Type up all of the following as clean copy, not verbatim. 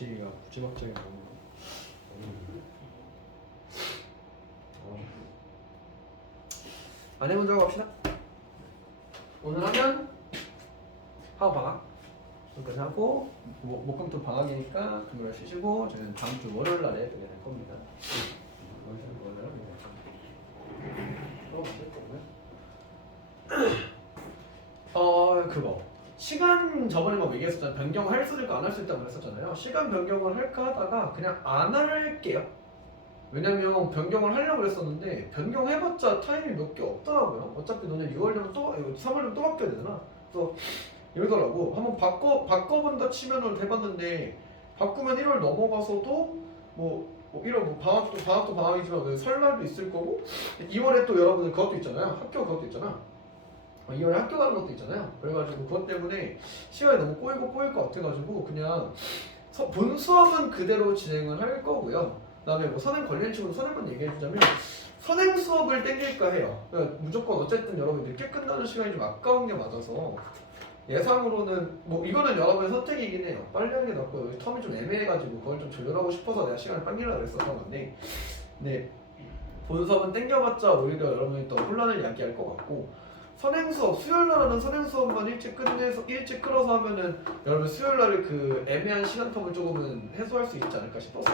맞히기가 무지막지하게 나오는 거. 안해 문제 갑시다. 오늘 하면 하고 방학. 그까지 하고 목금토 방학이니까 금요일 쉬시고 저희는 다음 주 월요일 날에 뵙게 될 겁니다. 월요일 날에 뵙게 될 겁니다. 그거 시간 저번에 뭐 얘기했었잖아요. 변경할 수 있고 안 할 수 있다고 그랬었잖아요. 시간 변경을 할까 하다가 그냥 안 할게요. 왜냐면 변경을 하려고 그랬었는데 변경해봤자 타임이 몇 개 없더라고요. 어차피 너네 6월 되면 또 3월 되면 또 바뀌어야 되잖아. 그래서 이러더라고. 한번 바꿔본다 치면은 해봤는데 바꾸면 1월 넘어가서도 뭐 1월 뭐 방학도 방학이지만 설날도 있을 거고 2월에 또 여러분들 그것도 있잖아요. 학교 그것도 있잖아. 2월에 학교 가는 것도 있잖아요. 그래가지고 그것 때문에 시간이 너무 꼬일 것 같아가지고 그냥 본 수업은 그대로 진행을 할 거고요. 그다음에 뭐 선행 관련 친구는 선행만 얘기해주자면 선행 수업을 땡길까 해요. 그러니까 무조건 어쨌든 여러분 늦게 끝나는 시간이 좀 아까운 게 맞아서 예상으로는 뭐 이거는 여러분의 선택이긴 해요. 빨리 하는 게 낫고 텀이 좀 애매해가지고 그걸 좀 조절하고 싶어서 내가 시간을 빨리라 그랬었던 건데 근데 본 수업은 땡겨봤자 오히려 여러분이 더 혼란을 야기할 것 같고 선행 수업 수요일날 하는 선행 수업만 일찍 끌어서 하면은 여러분 수요일날의 그 애매한 시간 텀을 조금은 해소할 수 있지 않을까 싶어서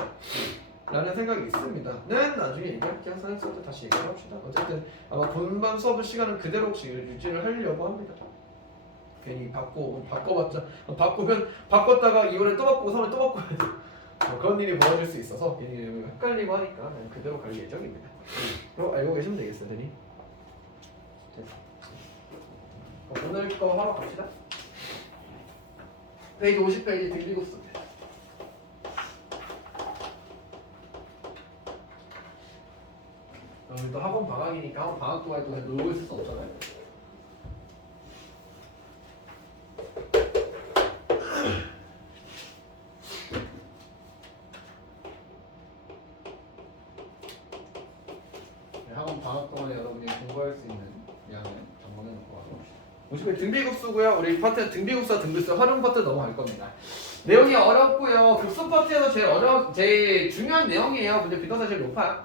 라는 생각이 있습니다. 는 나중에 얘기할게요. 선행 수업 때 다시 얘기를 합시다. 어쨌든 아마 본반 수업 시간은 그대로 혹시 유지를 하려고 합니다. 괜히 바꿔봤자 바꾸면 바꿨다가 2월에 또 바꾸고 3월에 또 바꿔야지 뭐 그런 일이 벌어질 수 있어서 괜히 헷갈리고 하니까 그냥 그대로 갈 예정입니다. 그럼 알고 계시면 되겠어요. 되니? 오늘 거 하러 갑시다. 페이지 50페이지 등비급수. 우리 또 학원 방학이니까 학원 방학 동안에 또 놀고 있을 수 없잖아요. 학원 방학 동안에 여러분이 공부할 수 있는 양을 정원해 놓고 와봅시다. 50회 등비급수고요. 우리 파트 등비급수와 등비급수 활용 파트 넘어갈 겁니다. 내용이 어렵고요. 급수 파트에서 제일 중요한 내용이에요. 문제 빈도수가 제일 높아요.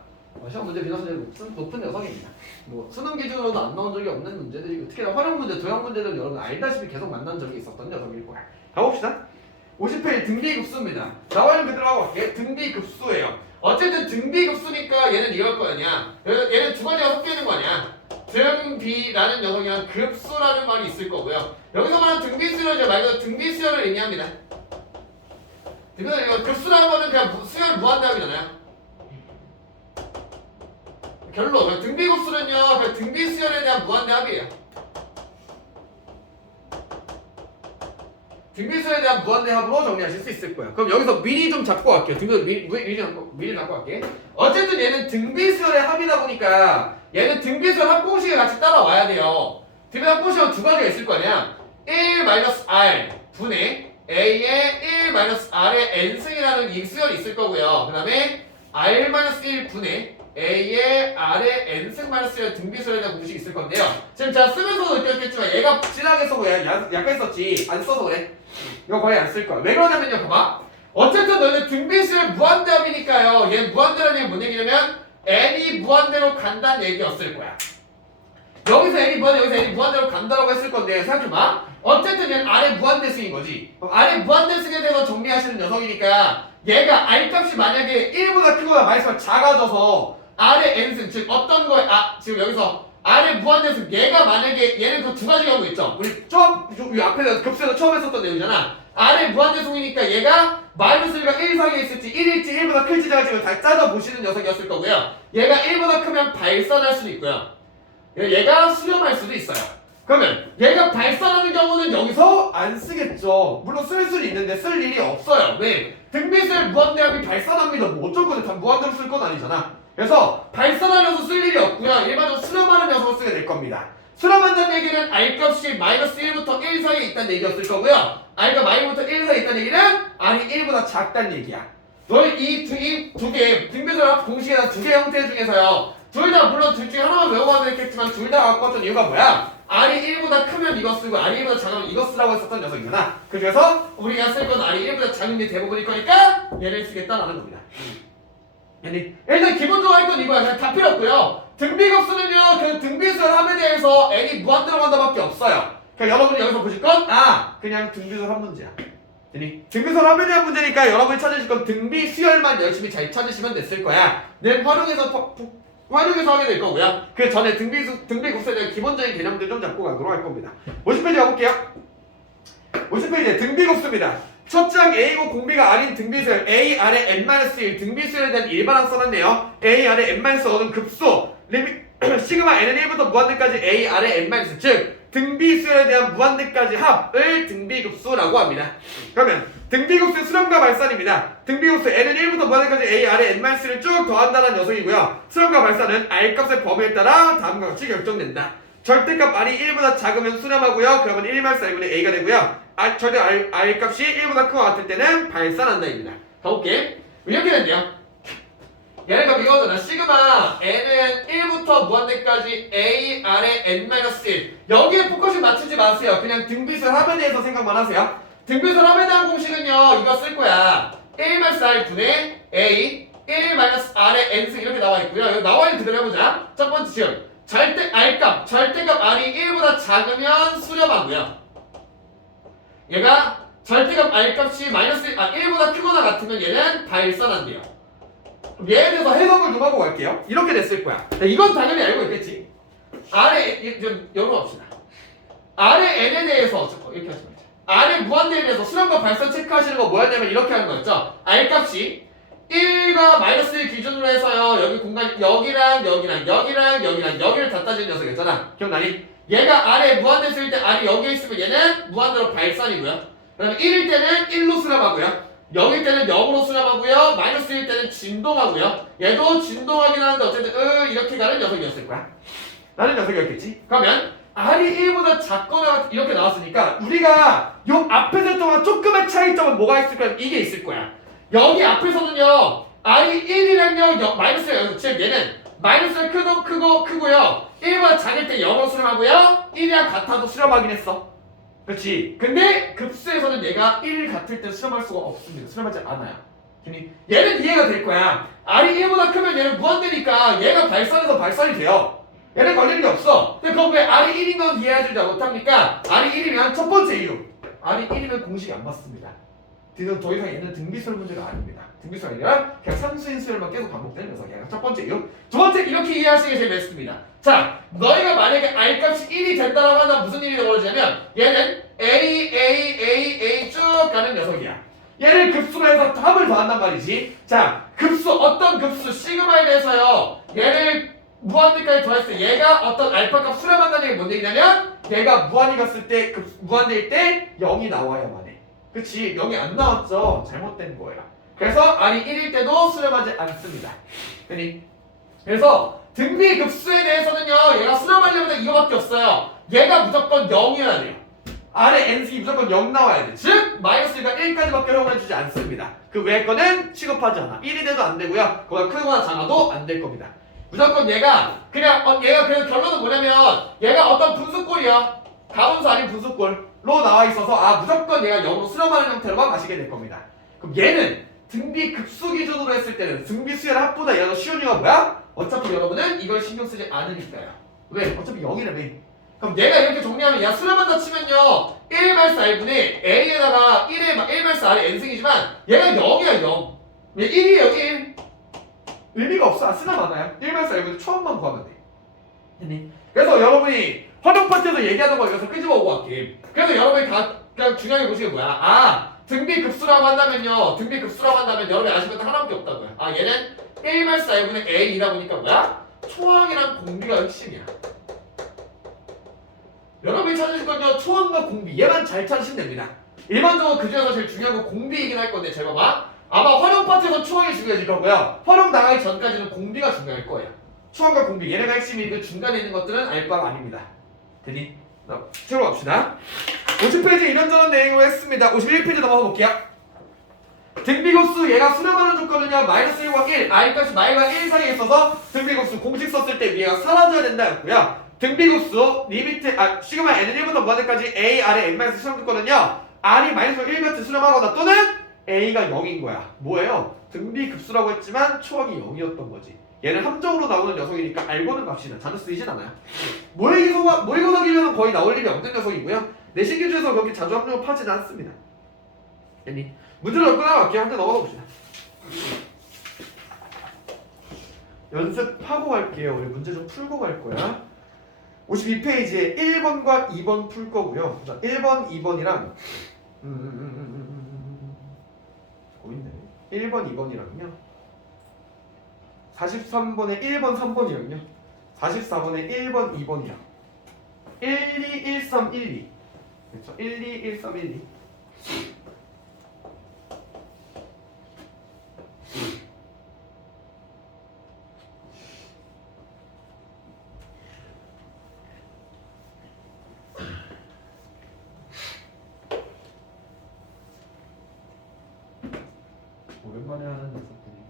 시험 문제 빈도수가 제일 높은 녀석입니다. 뭐 수능 기준으로도 안 나온 적이 없는 문제들이고 특히나 활용 문제, 도형 문제들은 여러분 알다시피 계속 만난 적이 있었던 녀석일 거야. 가봅시다. 50회 등비급수입니다. 나와있는 그대로 하고 갈게. 등비급수예요. 어쨌든 등비급수니까 얘는 이럴 거 아니야. 얘는 두 가지가 섞여 있는 거 아니야. 등비라는 녀석이랑 급수라는 말이 있을 거고요. 여기서 말하는 등비수열이죠. 말 그대로 등비수열을 의미합니다. 급수라는 거는 그냥 수열 무한대합이잖아요. 결론. 등비급수는요, 그냥 등비수열에 대한 무한대합이에요. 등비수열에 대한 무한대합으로 정리하실 수 있을 거예요. 그럼 여기서 미리 좀 잡고 갈게요. 미리 잡고 갈게. 어쨌든 얘는 등비수열의 합이다 보니까 얘는 등비수열 합공식에 같이 따라와야 돼요. 등비수열 합공식은 두 가지가 있을 거 아니야. 1-R 분의 A의 1-R의 n승이라는 이 수열이 있을 거고요. 그 다음에 R-1 분의 A의 R의 n승 마이너스의 등비수열에 대한 공식이 있을 건데요. 지금 제가 쓰면서도 느꼈겠지만 얘가 진하게 써고 약간 썼지 안 써서 그래. 이거 거의 안 쓸 거야. 왜 그러냐면요. 봐봐. 어쨌든 너희들 등비수열 무한대합이니까요. 얘 무한대라는 얘기는 뭔 얘기냐면 n이 무한대로 간다는 얘기였을 거야. 여기서 n이 무한대로 간다라고 했을 건데 생각해봐. 어쨌든 얘는 R의 무한대승인 거지. R의 무한대승에 대해서 정리하시는 녀석이니까 얘가 R값이 만약에 1보다 크거나 마이너스가 작아져서 R의 n승, 즉 어떤 거에 지금 여기서 R의 무한대승 얘가 만약에 얘는 그 두 가지 경우 있죠. 우리 이 앞에서 급수에서 처음 했었던 내용이잖아. R의 무한대승이니까 얘가 마이너스 1과 1 사이에 있을지 1일지 1보다 클지 작을지 다 짜져보시는 녀석이었을 거고요. 얘가 1보다 크면 발산할 수도 있고요. 얘가 수렴할 수도 있어요. 그러면 얘가 발산하는 경우는 여기서 안 쓰겠죠. 물론 쓸 수는 있는데 쓸 일이 없어요. 왜? 등비수열 무한대합이 발산합니다. 뭐 어쩔 건데 다 무한대로 쓸 건 아니잖아. 그래서 발산하면서 쓸 일이 없고요. 일반적으로 수렴하는 녀석을 쓰게 될 겁니다. 수렴한다는 얘기는 R값이 마이너스 1부터 1 사이에 있다는 얘기였을 거고요. R가 마이너스 1부터 1 사이에 있다는 얘기는 R이 1보다 작다는 얘기야. 너희 이 두 개 등비수열 공식에 대한 두 개 형태 중에서요. 둘 다 물론 둘 중에 하나만 외워가면 되겠지만 둘 다 갖고 왔던 이유가 뭐야? R이 1보다 크면 이거 쓰고 R이 1보다 작으면 이거 쓰라고 했었던 녀석이구나. 그래서 우리가 쓸 건 R이 1보다 작은 게 대부분일 거니까 얘를 쓰겠다라는 겁니다. 일단 기본적으로 할 건 이거야. 그냥 다 필요 없고요. 등비급수는요, 그 등비수열 함에 대해서 n이 무한 들어간다밖에 없어요. 그러니까 여러분이 여기서 보실 건 그냥 등비수열 한 문제야. 등비수열 함에 대한 문제니까 여러분이 찾으실 건 등비수열만 열심히 잘 찾으시면 됐을 거야. 늘 활용해서 하게 될 거고요. 그 전에 등비급수에 대한 기본적인 개념들 좀 잡고 가도록 할 겁니다. 50페이지 가볼게요. 50페이지에 등비급수입니다. 첫 장 A고 공비가 R인 등비수열 A 아래 n-1 등비수열에 대한 일반항 써놨네요. A 아래 n-5는 급수 시그마 n은 1부터 무한대까지 A 아래 n-, 즉 등비수열에 대한 무한대까지 합을 등비급수라고 합니다. 그러면 등비급수의 수렴과 발산입니다. 등비급수 n은 1부터 무한대까지 A 아래 n-를 쭉 더한다는 녀석이고요. 수렴과 발산은 R값의 범위에 따라 다음과 같이 결정된다. 절대값 R이 1보다 작으면 수렴하고요. 그러면 1-4분의 A가 되고요. 절대 R 값이 1보다 큰 것 같을 때는 발산한다입니다. 가볼게. 이렇게 된대요. 얘네 값 이거잖아. 시그마 n은 1부터 무한대까지 A 아래 n-1 여기에 포커싱 맞추지 마세요. 그냥 등비수열 합에 대해서 생각만 하세요. 등비수열 합에 대한 공식은요 이거 쓸 거야. 1-R 분의 A 1-R의 n승 이렇게 나와 있고요. 여기 나와 있는 그대로 해보자. 첫 번째 지금 절대값 R이 1보다 작으면 수렴하고요. 얘가 절대값 R값이 1보다 크거나 같으면 얘는 발산한대요. 얘에 대해서 해석을 좀 하고 갈게요. 이렇게 됐을 거야. 이건 당연히 알고 있겠지. 좀 열어봅시다. R의 n에 대해서 이렇게 하시면 되죠. R의 무한대에 대해서 수렴과 발산 체크하시는 거 뭐였냐면 이렇게 하는 거였죠. R값이 1과 -1 기준으로 해서요. 여기 공간 여기랑 여기를 다 따지는 녀석이었잖아. 기억나니? 얘가 R에 무한대 쓸 때 R이 여기에 있으면 얘는 무한대로 발산이고요. 그다음에 1일 때는 1로 수렴하고요. 0일 때는 0으로 수렴하고요. -1일 때는 진동하고요. 얘도 진동하긴 하는데 어쨌든 이렇게 가는 녀석이었을 거야. 라는 녀석이었겠지. 그러면 R이 1보다 작거나 이렇게 나왔으니까 우리가 요 앞에서 했던 조금의 차이점은 뭐가 있을 거야? 이게 있을 거야. 여기 앞에서는요 R이 1이랑요 -1, 즉 얘는 -를 크고요 1보다 작을 때 0으로 수렴하고요 1이랑 같아도 수렴하긴 했어. 그렇지. 근데 급수에서는 얘가 1 같을 때 수렴할 수가 없습니다. 수렴하지 않아요. 얘는 이해가 될 거야. R이 1보다 크면 얘는 무한대니까 얘가 발산해서 발산이 돼요. 얘는 걸리는 게 없어. 근데 그럼 왜 R이 1인 건 이해하지 못합니까? R이 1이면 첫 번째 이유, R이 1이면 공식이 안 맞습니다. 더 이상 얘는 등비수열 문제가 아닙니다. 등비수열이 아니라 그냥 상수인 수열만 계속 반복되는 녀석이야. 첫 번째 이유. 두 번째, 이렇게 이해하시는 게 제일 베스트입니다. 자, 너희가 만약에 R값이 1이 된다라고 한다면 무슨 일이 벌어지냐면 얘는 A 쭉 가는 녀석이야. 얘를 급수로 해서 합을 더한단 말이지. 자, 급수, 어떤 급수 시그마에 대해서요 얘를 무한대까지 더했을 때 얘가 어떤 알파값 수렴한다는 게 뭔 얘기냐면 얘가 무한이 갔을 때 무한대일 때 0이 나와야만 해. 그치? 0이 안 나왔죠? 잘못된 거예요. 그래서 R이 1일 때도 수렴하지 않습니다. 그래서 등비급수에 대해서는요 얘가 수렴하려면 이거밖에 없어요. 얘가 무조건 0이어야 돼요. R의 n승이 무조건 0 나와야 돼. 즉 -1가 1까지밖에 허용해주지 않습니다. 그 외의 거는 취급하지 않아. 1이 돼도 안 되고요. 그거가 크거나 작아도 안 될 겁니다. 무조건 얘가 그냥 결론은 뭐냐면 얘가 어떤 분수꼴이야. 가분수 아닌 분수꼴로 나와 있어서 무조건 얘가 0으로 수렴하는 형태로만 가시게 될 겁니다. 그럼 얘는 등비 급수 기준으로 했을 때는 등비 수열 합보다 얘가 더 쉬운 이유가 뭐야? 어차피 여러분은 이걸 신경 쓰지 않으니까요. 왜? 어차피 0이라며. 그럼 얘가 이렇게 정리하면 얘가 수렴한다 치면요 1-R분의 A에다가 1-R의 n승이지만 얘가 0이야 0. 얘 1이에요 1. 의미가 없어. 쓰나 마나요? 1-R분의 처음만 구하면 돼. 그래서 여러분이 활용 파트에서 얘기하는 거 여기서 끄집어 오고 갈게. 그래서 여러분이 그냥 중요하게 보시는 게 뭐야? 등비급수라고 한다면 여러분이 아시는 것도 하나밖에 없다고요. 얘는 1-R분의 A이다 보니까 뭐야? 초항이랑 공비가 핵심이야. 여러분이 찾으실 건요 초항과 공비 얘만 잘 찾으시면 됩니다. 일반적으로 그 중에서 제일 중요한 건 공비이긴 할 건데 잘 봐봐. 아마 활용 파트에서 초항이 중요해질 거고요. 활용 나가기 전까지는 공비가 중요할 거예요. 초항과 공비 얘네가 핵심이고 중간에 있는 것들은 알 바가 아닙니다. 되니? 새로 갑시다. 50페이지 이런저런 내용으로 했습니다. 51페이지 넘어가 볼게요. 등비급수 얘가 수렴하는 조건은요 -1과 1 R값이 -과 1 사이에 있어서 등비급수 공식 썼을 때 얘가 사라져야 된다 였고요. 등비급수 리미트 시그마 n은 1부터 무한대까지 a 아래 n-1 수렴됐거든요. r이 마이너스 1몇 수렴하거나 또는 a가 0인 거야. 뭐예요? 등비급수라고 했지만 초각이 0이었던 거지. 얘는 함정으로 나오는 녀석이니까 알고는 갑시다. 자주 쓰이진 않아요. 모의고사기면 거의 나올 일이 없는 녀석이고요. 내신 교재에서 그렇게 자주 함정을 파지는 않습니다. 됐니? 문제를 끝나갈게요. 한 대 넘어가 봅시다. 연습하고 갈게요. 우리 문제 좀 풀고 갈 거야. 52페이지에 1번과 2번 풀 거고요. 자, 1번, 2번이랑 보이네. 1번, 2번이랑요. 43번에 1번, 3번이랑요. 44번에 1번, 2번이랑 1, 2, 1, 3, 1, 2 그렇죠? 1, 2, 1, 3, 1, 2 오랜만에 하는 녀석들이고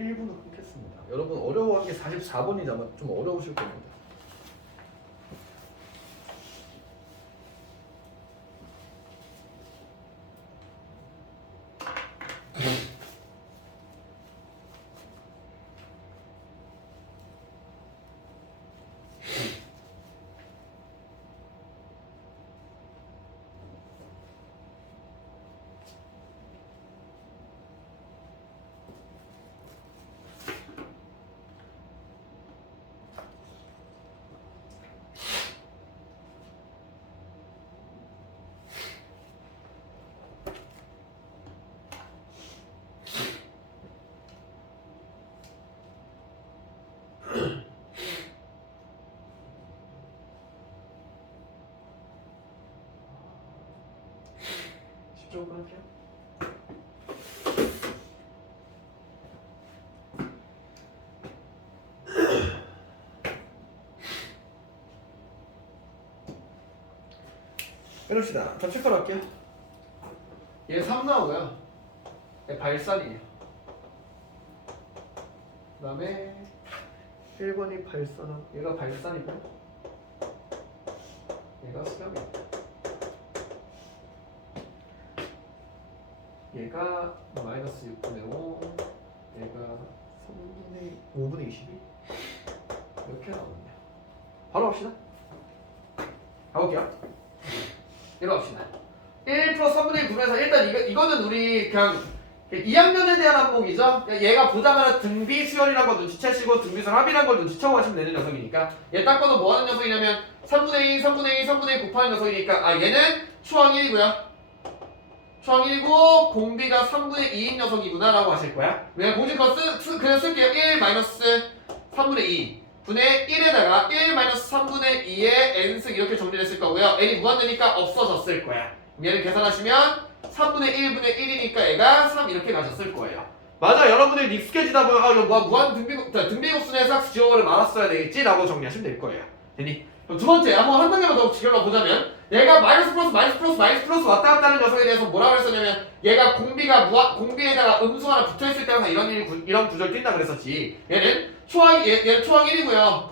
(1분으로) 끊겠습니다. 여러분 어려워하는 게 44번이지 아마 좀 어려우실 겁니다. 10초 끊을게요. 해봅시다. 저 체크로 할게요. 얘 3 나오고요. 얘 발산이에요. 그 다음에 1번이 발산하고 얘가 발산이고요. 얘가 수렴이에요. 얘가 마이너스 6분의 5, 얘가 3분의 5분의 22 이렇게 나오거든요. 바로 합시다. 가볼게요. 이거 합시다. 1 플러스 3분의 1 구분해서 일단 이거는 우리 그냥 2학년에 대한 항목이죠. 얘가 보자마자 등비 수열이라는 걸 눈치채시고 등비수열 합이라는 걸 눈치채고 하시면 되는 녀석이니까 얘 딱 봐도 뭐 하는 녀석이냐면 3분의 2, 3분의 2, 3분의 1 곱하는 녀석이니까 얘는 추항 1이고요. 추항 1이고 공비가 3분의 2인 녀석이구나 라고 하실 거야. 그냥 공식거 그냥 쓸게요. 1 마이너스 3분의 2 분의 1에다가 1 마이너스 3분의 2의 n승 이렇게 정리를 했을 거고요. n이 무한대니까 없어졌을 거야. 얘를 계산하시면 3분의 1분의 1이니까 얘가 3 이렇게 가졌을 거예요. 맞아, 여러분들이 익숙해지다 보면 이거 뭐 무한 등비곱순에서 지워를 말았어야 되겠지 라고 정리하시면 될 거예요. 되니? 그럼 두 번째 한번 한 단계만 더 지켜보자면 얘가 마이너스 플러스 마이너스 플러스 마이너스 플러스 왔다 갔다 하는 녀석에 대해서 뭐라고 했었냐면 얘가 공비에다가 음수 하나 붙어있을 때 항상 이런 구절 띈다 그랬었지. 얘는 얘는 초항 1이고요.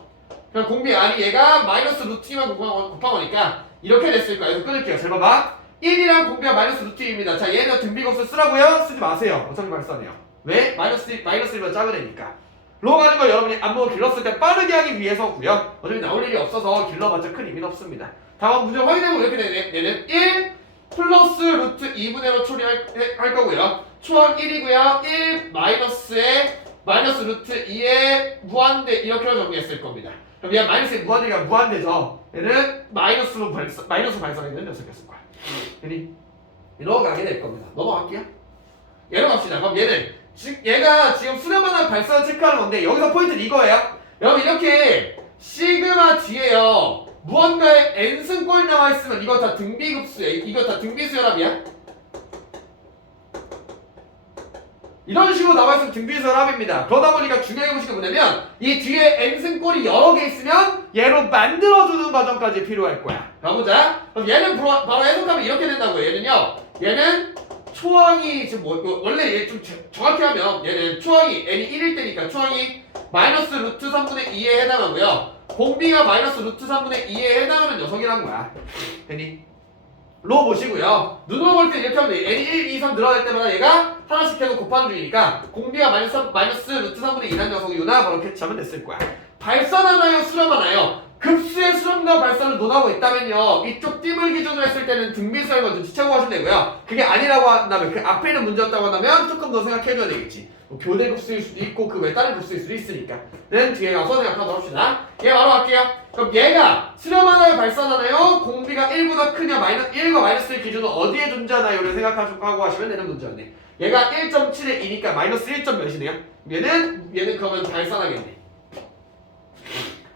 그럼 공비 아니 얘가 마이너스 루트 2만 곱한 거니까 이렇게 됐을 거예요. 그래서 끊을게요. 잘 봐봐. 1이랑 공비가 마이너스 루트 2입니다. 자, 얘는 등비곱수 쓰라고요? 쓰지 마세요. 어차피 발산해요. 왜? 마이너스 1보다 작은 애니까. 로 가는 거 여러분이 안목을 길렀을 때 빠르게 하기 위해서고요. 어차피 나올 일이 없어서 길러봤자 큰 의미는 없습니다. 다음 문제 확인해보면 이렇게 되네. 얘는 1 플러스 루트 2분의 1로 처리할 거고요. 초항 1이고요. 1 마이너스에 마이너스 루트 2의 무한대 이렇게 정리했을 겁니다. 그럼 얘가 마이너스의 무한대가 무한대죠. 얘는 마이너스 발산이 되는 녀석이었을 거야. 그니 넘어가게 될 겁니다. 넘어갈게요. 얘로 갑시다. 그럼 얘가 지금 수렴하는 발산 체크하는 건데 여기서 포인트는 이거예요. 여러분 이렇게 시그마 뒤에요 무언가의 n승꼴 나와 있으면 이거 다 등비급수예요. 이거 다 등비수열합이야. 이런 식으로 나와 있으면 등비수열합입니다. 그러다 보니까 중요한 것이 뭐냐면 이 뒤에 n승꼴이 여러 개 있으면 얘로 만들어주는 과정까지 필요할 거야. 가보자. 그럼 얘는 바로 해석하면 이렇게 된다고요. 얘는 초항이 지금 원래 얘 좀 정확히 하면 얘는 초항이 n이 1일 때니까 초항이 마이너스 루트 3분의 2에 해당하고요. 공비가 마이너스 루트 3분의 2에 해당하는 녀석이란 거야. 되니? 로 보시고요. 눈으로 볼 때 이렇게 하면 돼. n이 1, 2, 3 늘어날 때마다 얘가 하나씩 계속 곱하는 중이니까 공비가 마이너스 루트 3분의 2라는 녀석이구나 바로 캐치하면 됐을 거야. 발산하나요? 수렴하나요? 급수의 수렴과 발산을 논하고 있다면요. 이쪽 띠물 기준으로 했을 때는 등비수열과 눈치채고 하시면 되고요. 그게 아니라고 한다면 그 앞에 있는 문제였다고 한다면 조금 더 생각해줘야 되겠지. 뭐 교대 급수일 수도 있고 그 외 다른 급수일 수도 있으니까. 는 뒤에 가서 생각하도록 합시다. 얘 바로 갈게요. 그럼 얘가 수렴하나요? 발산하나요? 공비가 1보다 크냐? 1과 마이너스 1 기준은 어디에 존재하나요?를 생각하고 하시면 되는 문제였네. 얘가 1.7에 2니까 마이너스 1점 몇이네요? 얘는 그러면 발산하겠네.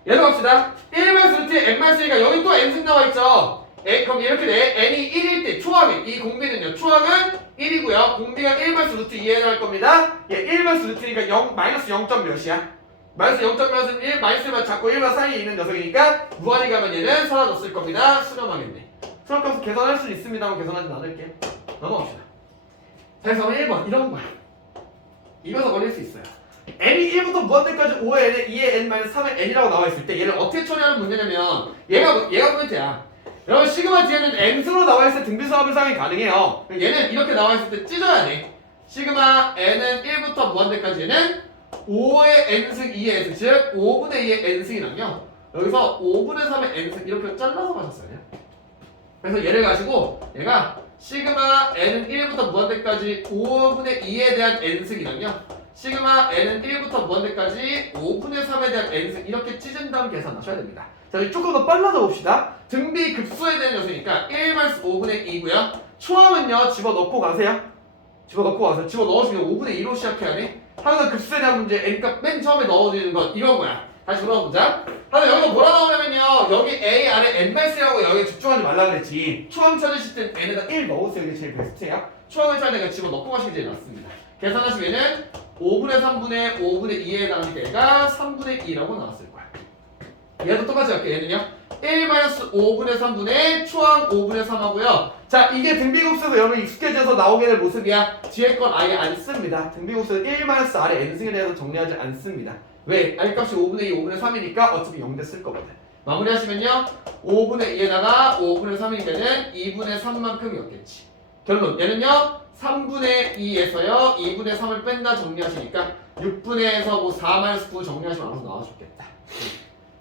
얘도 갑시다. 1-루트에 n-1가 여기 또 n승 나와있죠. 그럼 이렇게 돼. n이 1일 때 초항이 이 공비는요. 초항은 1이고요. 공비가 1-루트 2에 해당할 겁니다. 얘 1-루트니까 마이너스 0점 몇이야? 마이너스 0.1, 마이너스만 잡고 1과 사이에 있는 녀석이니까 무한히 가면 얘는 사라졌을 겁니다. 수렴하겠네. 수렴값을 계산할 수 있습니다만 계산하지 않을게요. 넘어갑시다. 자, 그래서 1번 이런 거야. 이거서 걸릴 수 있어요. n이 1부터 무한대까지 5의 n에 2의 n-3의 n이라고 나와있을 때 얘를 어떻게 처리하는 문제냐면 얘가 포인트야. 여러분 시그마 뒤에는 n승으로 나와있을 때 등비수합을 사용이 가능해요. 얘는 이렇게 나와있을 때 찢어야 돼. 시그마 n은 1부터 무한대까지는 5의 n승 2의 n승 즉 5분의 2의 n승이랑요 여기서 5분의 3의 n승 이렇게 잘라서 가셨어요. 그래서 얘를 가지고 얘가 시그마 n은 1부터 무한대까지 5분의 2에 대한 n승이랑요 시그마 n은 1부터 무한대까지 5분의 3에 대한 n승 이렇게 찢은 다음 계산하셔야 됩니다. 자, 조금 더 빨라져 봅시다. 등비 급수에 대한 녀석이니까 1-5분의 2고요. 초항은요 집어넣고 가세요. 집어넣으시면 5분의 2로 시작해야 돼. 항상 급수에 대한 문제 n값 맨 처음에 넣어드리는 건 이런 거야. 다시 돌아보자. 하여튼 여기서 뭐라 나오냐면요. 여기 A 아래 n-1이라고 여기 집중하지 말라 그랬지. 초항 찾으실 땐 n에다 1 넣으세요. 이게 제일 베스트야. 초항을 찾을 때 집어넣고 가시는 게 제일 낫습니다. 계산하시면은 5분의 3분의 5분의 2에 나오니까 얘가 3분의 2라고 나왔을 거야. 얘도 똑같이 할게요. 얘는요. 1-5분의 3분의 초항 5분의 3하고요. 자, 이게 등비급수에서 여러분 익숙해져서 나오게 될 모습이야. 뒤에 건 아예 안 씁니다. 등비급수는 1-r에 n승에 대해서 정리하지 않습니다. 왜? r값이 5분의 2, 5분의 3이니까 어차피 0대 쓸 거거든. 마무리하시면요. 5분의 2에다가 5분의 3이면은 2분의 3만큼이었겠지. 결론. 얘는요. 3분의 2에서요. 2분의 3을 뺀다 정리하시니까 6분의 1에서 뭐 4-9 정리하시면 알아서 나와줬겠다.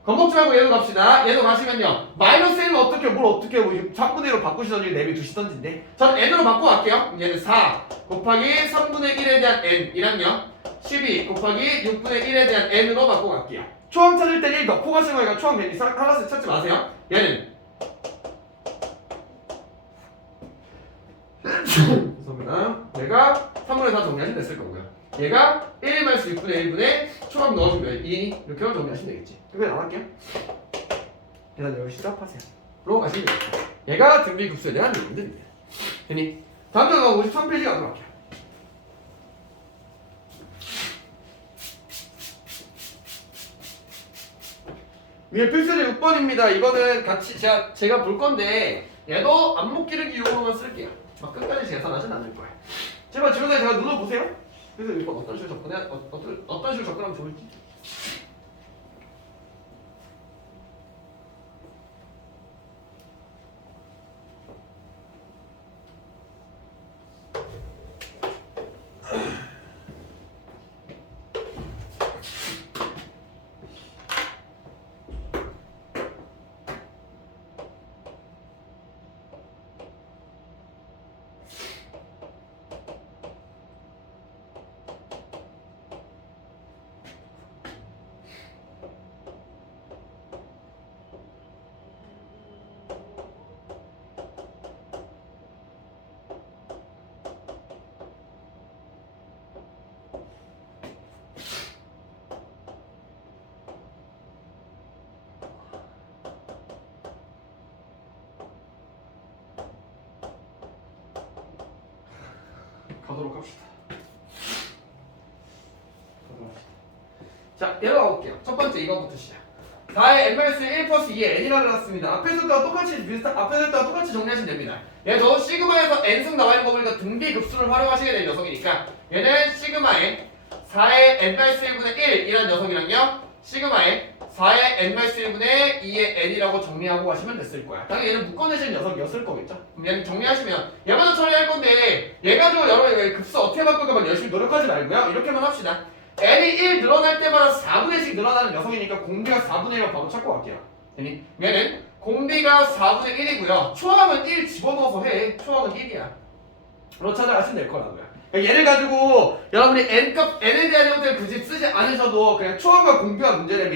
겁먹지 말고 얘도 갑시다. 얘도 가시면요. 마이너스 1은 어떻게 뭘 어떻게 뭐 3분의 1로 바꾸시던지 내비 두시던지인데 전 n으로 바꿔 갈게요. 얘는 4 곱하기 3분의 1에 대한 n이랑요. 12 곱하기 6분의 1에 대한 n으로 바꿔 갈게요. 초항 찾을 때 1 넣고 가시는 거니까 초항 괜히 하나씩 찾지 마세요. 얘는 죄송합니다. 얘가 3분의 4 정리하시면 됐을 거고요. 얘가 1-6분의 1분의 초항 넣어주면 2 이렇게 정리하시면 되겠지. 그게 나갈게요. 계산 여기 시작하세요. 로 가시면 되겠다. 얘가 등비급수에 대한 내용들입니다. 되니? 다음 장 53페이지 가도록 할게요. 위에 필수제 6번입니다. 이거는 같이 제가 볼 건데 얘도 안목 기르기 용으로만 쓸게요. 막 끝까지 계산하진 않을 거예요. 제발 지금까지 제가 눌러보세요. 그래서 이거 어떤 식으로 어떤 식으로 접근하면 좋을지. 가도록 합시다. 자, 얘로 가볼게요. 첫 번째 이거부터 시작. 4의 n-1 플러스 2의 n이라고 나왔습니다. 앞에서 때와 똑같이 정리하시면 됩니다. 얘도 시그마에서 n승 나와 있는 거 보니까 등비급수를 활용하시게 될 녀석이니까 얘는 시그마의 4의 n-1분의 1이라는 녀석이랑요. 시그마의 4의 n-1분의 2의 n이라고 정리하고 가시면 됐을 거야. 당연히 얘는 묶어내실 녀석이었을 거겠죠? 그럼 얘는 정리하시면 얘 먼저 처리할 건데 얘 가지고 여러분 급수 어떻게 바꿀까 막 열심히 노력하지 말고요. 이렇게만 합시다. n이 1 늘어날 때마다 4분의 1씩 늘어나는 녀석이니까 공비가 4분의 1로 바로 찾고 갈게요. 얘는 공비가 4분의 1이고요. 초항은 1 집어넣어서 해. 초항은 1이야. 그로 찾아가시면 될 거라고요. 얘를 가지고 여러분이 n에 대한 형태를 굳이 쓰지 않으셔도 그냥 초항과 공비가 문제라며.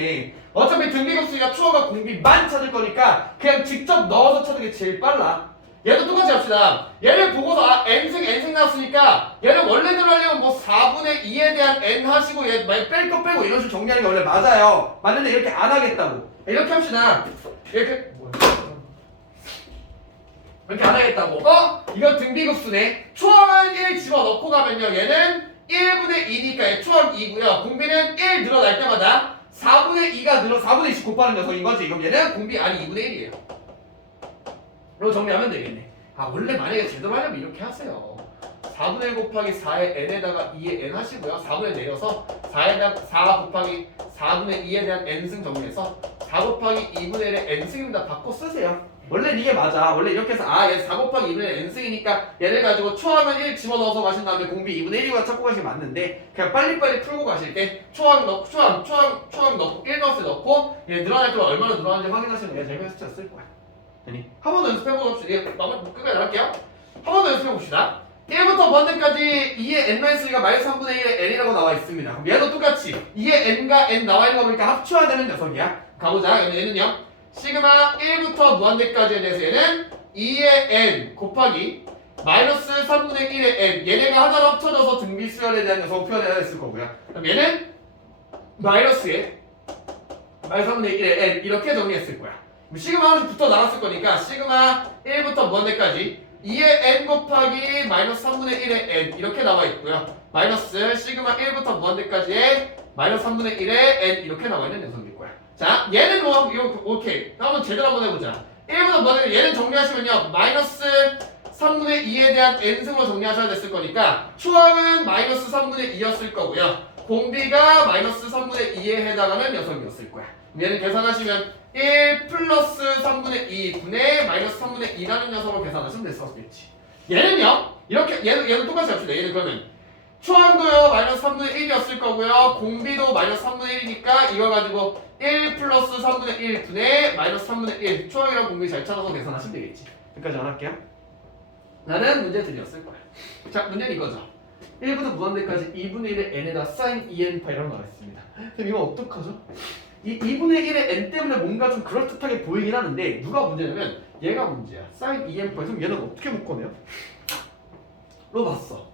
어차피 등비급수가 초항과 공비만 찾을 거니까 그냥 직접 넣어서 찾는 게 제일 빨라. 얘도 똑같이 합시다. 얘를 보고서 n승 나왔으니까 얘를 원래대로 하려면 뭐 4분의 2에 대한 n 하시고 얘 뺄 거 빼고 이런 식으로 정리하는 게 원래 맞아요. 맞는데 이렇게 안 하겠다고. 이렇게 합시다. 이렇게 이렇게 안 하겠다고. 이건 등비급수네. 초항은 1 집어넣고 가면요. 얘는 1분의 2니까 초항 2고요. 공비는 1 늘어날 때마다 4분의 2가 4분의 2씩 곱하는 녀석인 거지. 그럼 얘는 공비 아니 2분의 1이에요. 그럼 정리하면 되겠네. 원래 만약에 제대로 하려면 이렇게 하세요. 4분의 1 곱하기 4의 n에다가 2의 n 하시고요. 4분의 내려서 4 곱하기 4분의 2에 대한 n승 정리해서 4 곱하기 2분의 1의 n승입니다. 바꿔 쓰세요. 원래 이게 맞아. 원래 이렇게 해서 얘 4 곱하기 2분의 1 n승이니까 얘를 가지고 초항은 1 집어넣어서 가신 다음에 공비 2분의 1이고 찾고 가시면 맞는데 그냥 빨리빨리 풀고 가실 때 초항 넣고 1 넣었을 때 넣고 얘 늘어날 때 얼마나 늘어나는지 확인하시면 얘가 제일 베스트가 쓸 거야. 한 번 더 연습해봅시다. 끝까지 할게요. 한 번 더 연습해봅시다. 1부터 번째까지 2의 n-1가 마이너스 3분의 1의 n이라고 나와 있습니다. 그럼 얘도 똑같이 2의 n과 n 나와 있는 거 보니까 합쳐야 되는 녀석이야. 가보자. 얘는요. 시그마 1부터 무한대까지에 대해서 얘는 2의 n 곱하기 마이너스 3분의 1의 n 얘네가 하나로 합쳐져서 등비수열에 대한 녀석을 표현해야 했을 거고요. 그럼 얘는 마이너스에 마이너스 3분의 1의 n 이렇게 정리했을 거야. 시그마 하나씩 붙어 나갔을 거니까 시그마 1부터 무한대까지 2의 n 곱하기 마이너스 3분의 1의 n 이렇게 나와 있고요. 마이너스 시그마 1부터 무한대까지의 마이너스 3분의 1의 n 이렇게 나와 있는 녀석일 거야. 자, 얘는 뭐 이거 오케이. 한번 제대로 한번 해보자. 1부터 무한대 얘는 정리하시면요. 마이너스 3분의 2에 대한 n승으로 정리하셔야 됐을 거니까 초항은 마이너스 3분의 2였을 거고요. 공비가 마이너스 3분의 2에 해당하는 녀석이었을 거야. 얘는 계산하시면 1 플러스 3분의 2 분의 마이너스 3분의 2라는 녀석으로 계산하시면 됐었겠지. 얘는요. 이렇게 얘는 똑같이 합시다. 얘는 그러면 초항도요 마이너스 3분의 1이었을 거고요. 공비도 마이너스 3분의 1이니까 이걸 가지고 1 플러스 3분의 1 분의 마이너스 3분의 1 초항이랑 공비 잘 찾아서 계산하시면 되겠지. 여기까지 안 할게요. 나는 문제 드렸을 거야. 자, 문제는 이거죠. 1부터 무한대까지 2분의 1의 n에다 sin 2n파이라고 나와 있습니다. 그럼 이거 어떡하죠? 이 2분의 1의 n 때문에 뭔가 좀 그럴듯하게 보이긴 하는데 누가 문제냐면 얘가 문제야. sin 2n파. 그럼 얘는 어떻게 묶어내요? 로 봤어.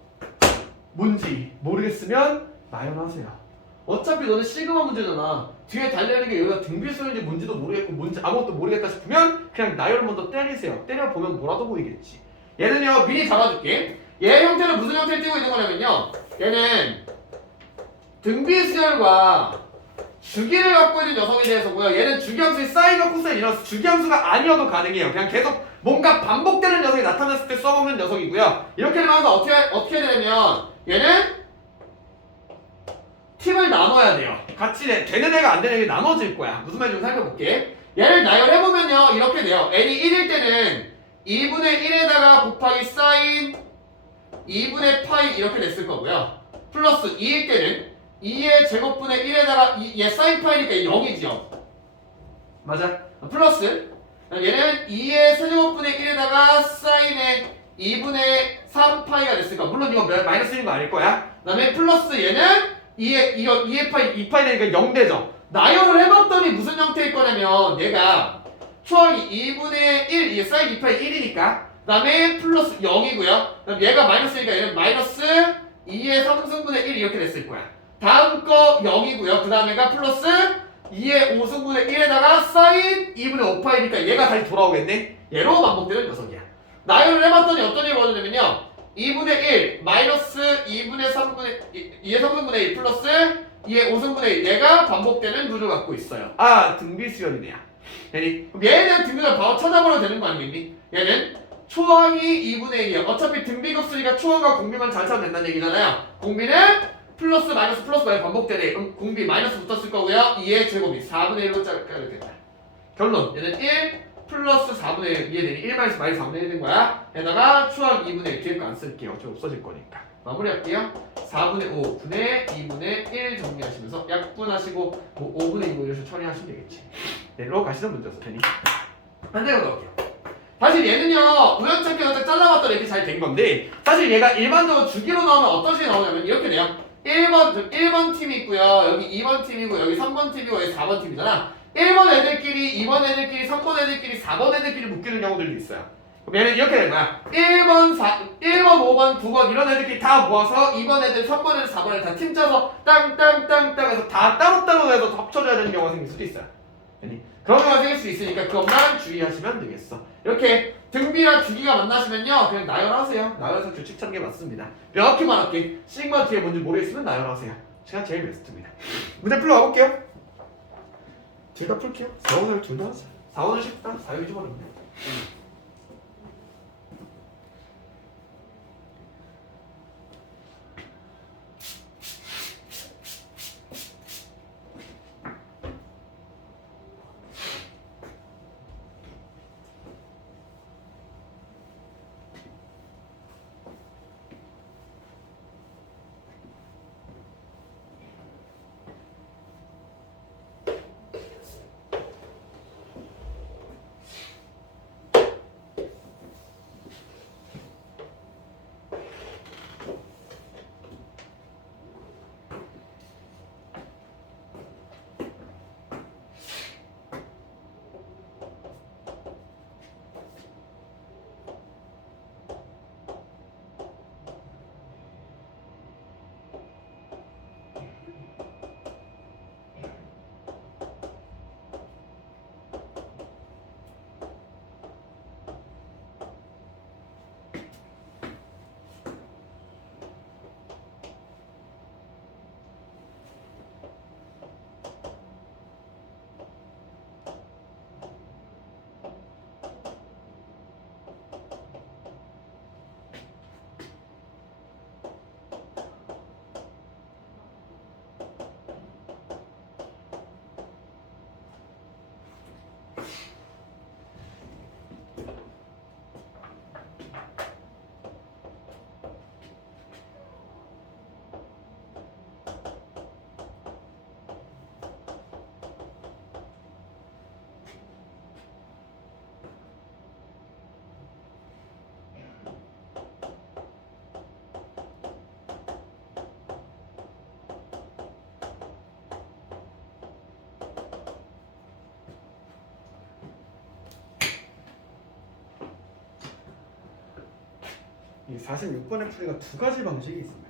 뭔지 모르겠으면 나열하세요. 어차피 너는 시그마 문제잖아. 뒤에 달려있는 게 여기가 등비수인지 뭔지도 모르겠고 뭔지 아무것도 모르겠다 싶으면 그냥 나열을 먼저 때리세요. 때려보면 뭐라도 보이겠지. 얘는요 미리 잡아줄게. 얘 형태는 무슨 형태를 띄고 있는 거냐면요. 얘는 등비수열과 주기를 갖고 있는 녀석에 대해서고요. 얘는 주기함수의 사인과 코사인 이런 주기함수가 아니어도 가능해요. 그냥 계속 뭔가 반복되는 녀석이 나타났을 때 써먹는 녀석이고요. 이렇게 되면 어떻게 되냐면 얘는 팀을 나눠야 돼요. 같이 되는 애가 안 되는 애가 나눠질 거야. 무슨 말인지 좀 살펴볼게. 얘를 나열해보면요 이렇게 돼요. n이 1일 때는 2분의 1에다가 곱하기 사인 2분의 파이 이렇게 됐을 거고요. 플러스 2일 때는 2의 제곱분의 1에다가 얘 사인 파이니까 0이죠. 맞아. 플러스 얘는 2의 세제곱분의 1에다가 사인의 2분의 3파이가 됐으니까 물론 이거 마이너스인 거 아닐 거야. 그 다음에 플러스 얘는 2의 파이 2파이 되니까 0되죠. 나열을 해봤더니 무슨 형태일 거냐면 얘가 초항이 2분의 1 이게 사인 2파이 1이니까 그 다음에 플러스 0이고요. 그럼 얘가 마이너스니까 얘는 마이너스 2의 3승분의 1 이렇게 됐을 거야. 다음 거 0이고요. 그 다음에가 플러스 2의 5승분의 1에다가 사인 2분의 5파이니까 얘가 다시 돌아오겠네. 얘로 반복되는 녀석이야. 나열을 해봤더니 어떤 일이 벌어지냐면요. 2분의 1 마이너스 2분의 3분의 2의 3분의 1 플러스 2의 5승분의 1 얘가 반복되는 룰을 갖고 있어요. 아 등비수열이네요. 그럼 얘에 대한 등비를 바로 찾아버려도 되는 거 아니겠니? 얘는 초항이 2분의 1이야. 어차피 등비급수니까 초항과 공비만 잘 찾으면 된다는 얘기잖아요. 공비는 플러스 마이너스 반복되네. 그럼 공비 마이너스 붙었을 거고요. 2의 제곱이 4분의 1로 짜겠다. 결론 얘는 1 플러스 4분의 1 이해되니 1 마이너스 4분의 1 된 거야. 게다가 초항 2분의 1 뒤에 거 안 쓸게요. 어차피 없어질 거니까. 마무리할게요. 4분의 5 분의 2분의 1 정리하시면서 약분하시고 뭐 5분의 2 뭐 이런 식으로 처리하시면 되겠지. 네로 가시는 문제였어. 되니 반대로 넣을게요. 사실 얘는요 우연찮게 잘라봤더니 이렇게 잘 된 건데 사실 얘가 일반적으로 주기로 나오면 어떤 식으로 나오냐면 이렇게 돼요. 1번 팀이 있고요. 여기 2번 팀이고 여기 3번 팀이고 여기 4번 팀이잖아. 1번 애들끼리 2번 애들끼리 3번 애들끼리 4번 애들끼리 묶이는 경우들도 있어요. 그럼 얘는 이렇게 된 거야. 1번, 5번, 9번 이런 애들끼리 다 모아서 2번 애들, 3번 애들, 4번 애들 다 팀 짜서 땅땅땅땅 해서 다 따로따로 해서 합쳐져야 되는 경우가 생길 수도 있어요. 그런 경우가 생길 수 있으니까 그것만 주의하시면 되겠어. 이렇게 등비랑 주기가 만나시면요 그냥 나열하세요. 나열해서 규칙 찾는 게 맞습니다. 이렇게만 할게. 시그마 뒤에 뭔지 모르겠으면 나열하세요. 제가 제일 베스트입니다. 문제 풀러 가볼게요. 둘 다 풀게요. 4원을 둘 다 하자. 4원은 쉽다. 4원이 좀 어렵네. 이 46번의 풀이가 두 가지 방식이 있습니다.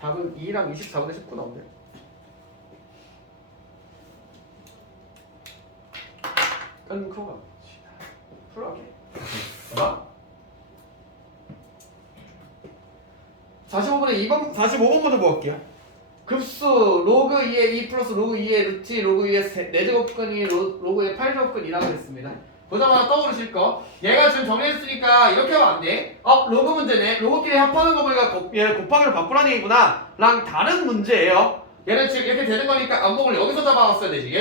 답은 2랑 24분의 19 나오네. 끊고 갑시다. 풀어게. 봐봐. 45분의 2번, 45번 먼저 볼게요. 급수 로그 2의 2 플러스 로그 2의 루트 로그 2의 4제곱근이 로그 2의 8제곱근이라고 했습니다. 보자마자 떠오르실 거. 얘가 지금 정리했으니까 이렇게 하면 안 돼. 로그 문제네. 로그끼리 합하는 거 보니까 얘를 곱하기로 바꾸라는 얘기구나. 랑 다른 문제예요. 얘는 지금 이렇게 되는 거니까 안목을 여기서 잡아왔어야 되지.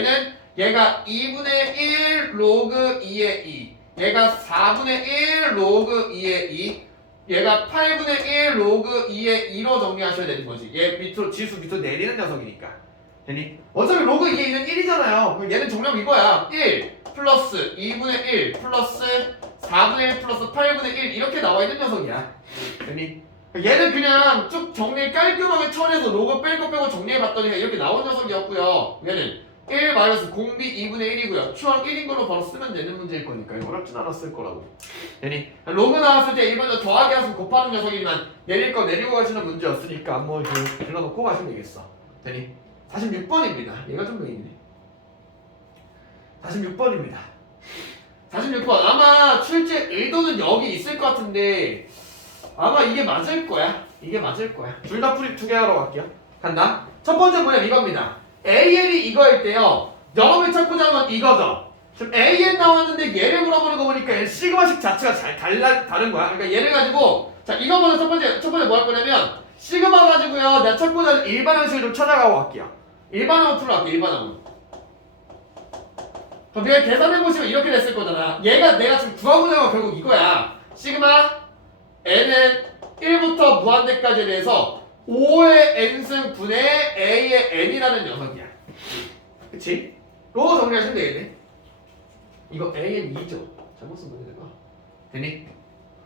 얘가 2분의 1 로그 2의 2. 얘가 4분의 1 로그 2의 2. 얘가 8분의 1 로그 2의 2로 정리하셔야 되는 거지. 얘 밑으로 지수 밑으로 내리는 녀석이니까. 되니? 어차피 로그 2의 2는 1이잖아요. 그럼 얘는 정리하면 이거야. 1 플러스 2분의 1 플러스 4분의 1 플러스 8분의 1 이렇게 나와 있는 녀석이야. 되니? 얘는 그냥 쭉 정리 깔끔하게 처리해서 로그 뺄 거 빼고 정리해봤더니 이렇게 나온 녀석이었고요. 얘는 1 마이너스 공비 2분의 1이고요. 추항 1인 걸로 바로 쓰면 되는 문제일 거니까 어렵진 않았을 거라고. 되니? 로그 나왔을 때 일반적으로 더하기 하면 곱하는 녀석이지만 내릴 거 내리고 가시는 문제였으니까 한번 들러놓고 가시면 되겠어. 되니? 46번입니다. 얘가 좀 메인이네. 46번입니다. 46번. 아마 출제 의도는 여기 있을 것 같은데 아마 이게 맞을 거야. 이게 맞을 거야. 둘 다 풀이 2개 하러 갈게요. 간다. 첫 번째 뭐냐면 이겁니다. AN이 이거일 때요. 여러분이 찾고자 하는 건 이거죠. 지금 AN 나왔는데 얘를 물어보는 거 보니까 시그마식 자체가 다른 거야. 그러니까 얘를 가지고 자 이거 먼저 첫 번째 뭐 할 거냐면 시그마 가지고요. 내가 찾고자 하는 일반항식을 좀 찾아가고 갈게요. 일반항으로 풀어갈게요. 일반항으로. 그럼 내가 계산해보시면 이렇게 됐을 거잖아. 내가 지금 구하고자 하는 건 결국 이거야. 시그마 n은 1부터 무한대까지에 대해서 5의 n승 분의 a의 n이라는 녀석이야. 그치? 로고 정리하시면 되겠네. 이거 a는 2죠. 잘못 쓴 거네 내가. 됐니?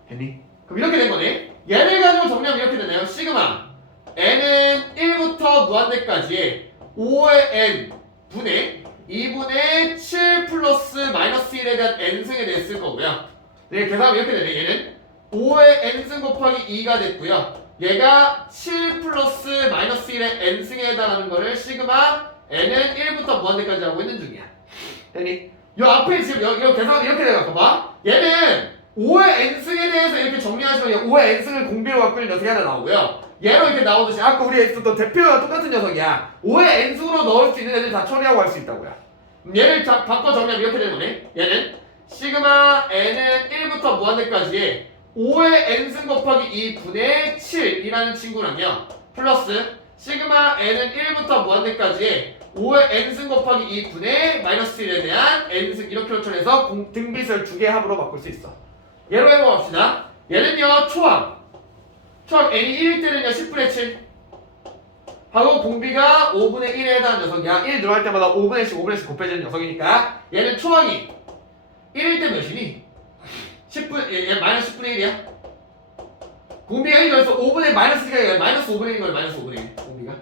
됐니? 그럼 이렇게 된 거네. 얘를 가지고 정리하면 이렇게 되나요? 시그마 n은 1부터 무한대까지에 5의 n 분의 2분의 7 플러스 마이너스 1에 대한 n승에 대했을 거고요. 네, 계산하면 이렇게 되네. 얘는 5의 n승 곱하기 2가 됐고요. 얘가 7 플러스 마이너스 1의 n승에 해당하는 거를 시그마 n은 1부터 무한대까지 하고 있는 중이야. 되니? 요 앞에 지금 이거 계산하면 이렇게 돼요. 봐봐. 얘는 5의 n승에 대해서 이렇게 정리하시면 5의 n승을 공비로 갖고 있는 녀석이 하나 나오고요. 얘로 이렇게 나오듯이 아까 우리 했었던 대표와 똑같은 녀석이야. 5의 n승으로 넣을 수 있는 애들 다 처리하고 할 수 있다고요. 얘를 바꿔 정리하면 이렇게 되는 거네. 얘는 시그마 n은 1부터 무한대까지에 5의 n승 곱하기 2분의 7이라는 친구랑요. 플러스 시그마 n은 1부터 무한대까지에 5의 n승 곱하기 2분의 마이너스 1에 대한 n승 이렇게 처리해서 등비수열 2개 합으로 바꿀 수 있어. 얘로 해봅시다. 얘는요 초항 n이 1일 때는요 10분의 7 하고 공비가 5분의 1에 해당하는 녀석이야. 1 들어갈 때마다 5분의 10 곱해지는 녀석이니까 얘는 초항이 1일 때 몇이니? 10분, 얘 마이너스 10분의 1이야. 공비가 1이 더해서 5분의 마이너스 1이 마이너스 5분의 1인 거예요. 마이너스 5분의 1 공비가.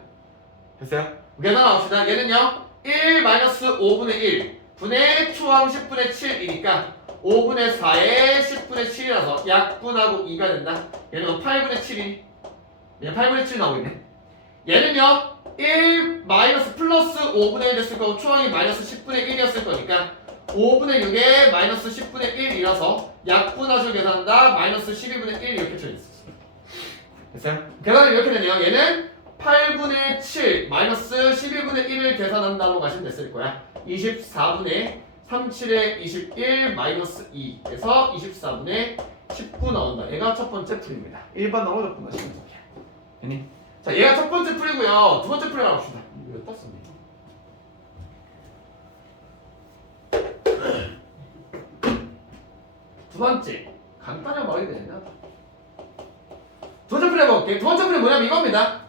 됐어요? 계산합시다. 얘는요 1 마이너스 5분의 1 분의 초항 10분의 7이니까 5분의 4에 10분의 7이라서 약분하고 2가 된다. 얘는 8분의 7이 얘 8분의 7 나오고 있네. 얘는요 1 마이너스 플러스 5분의 1 됐을 거고 초항이 마이너스 10분의 1이었을 거니까 5분의 6에 마이너스 10분의 1이라서 약분하셔 계산한다 마이너스 12분의 1 이렇게 쳐있었어. 됐어요? 계산이 이렇게 되네요. 얘는 8분의 7 마이너스 12분의 1을 계산한다고 가시면 됐을 거야. 24분의 37에 21 마이너스 2에서 24분의 19 나온다. 얘가 첫 번째 풀입니다. 1번 나오죠? 끝나시면 돼요. 자, 얘가 첫 번째 풀이고요. 두 번째 풀이 나옵시다. 이거 왜 떴습니까? 두 번째 간단하게 말하게 되냐? 두 번째 풀이 해볼게. 두 번째 풀이 뭐냐면 이겁니다.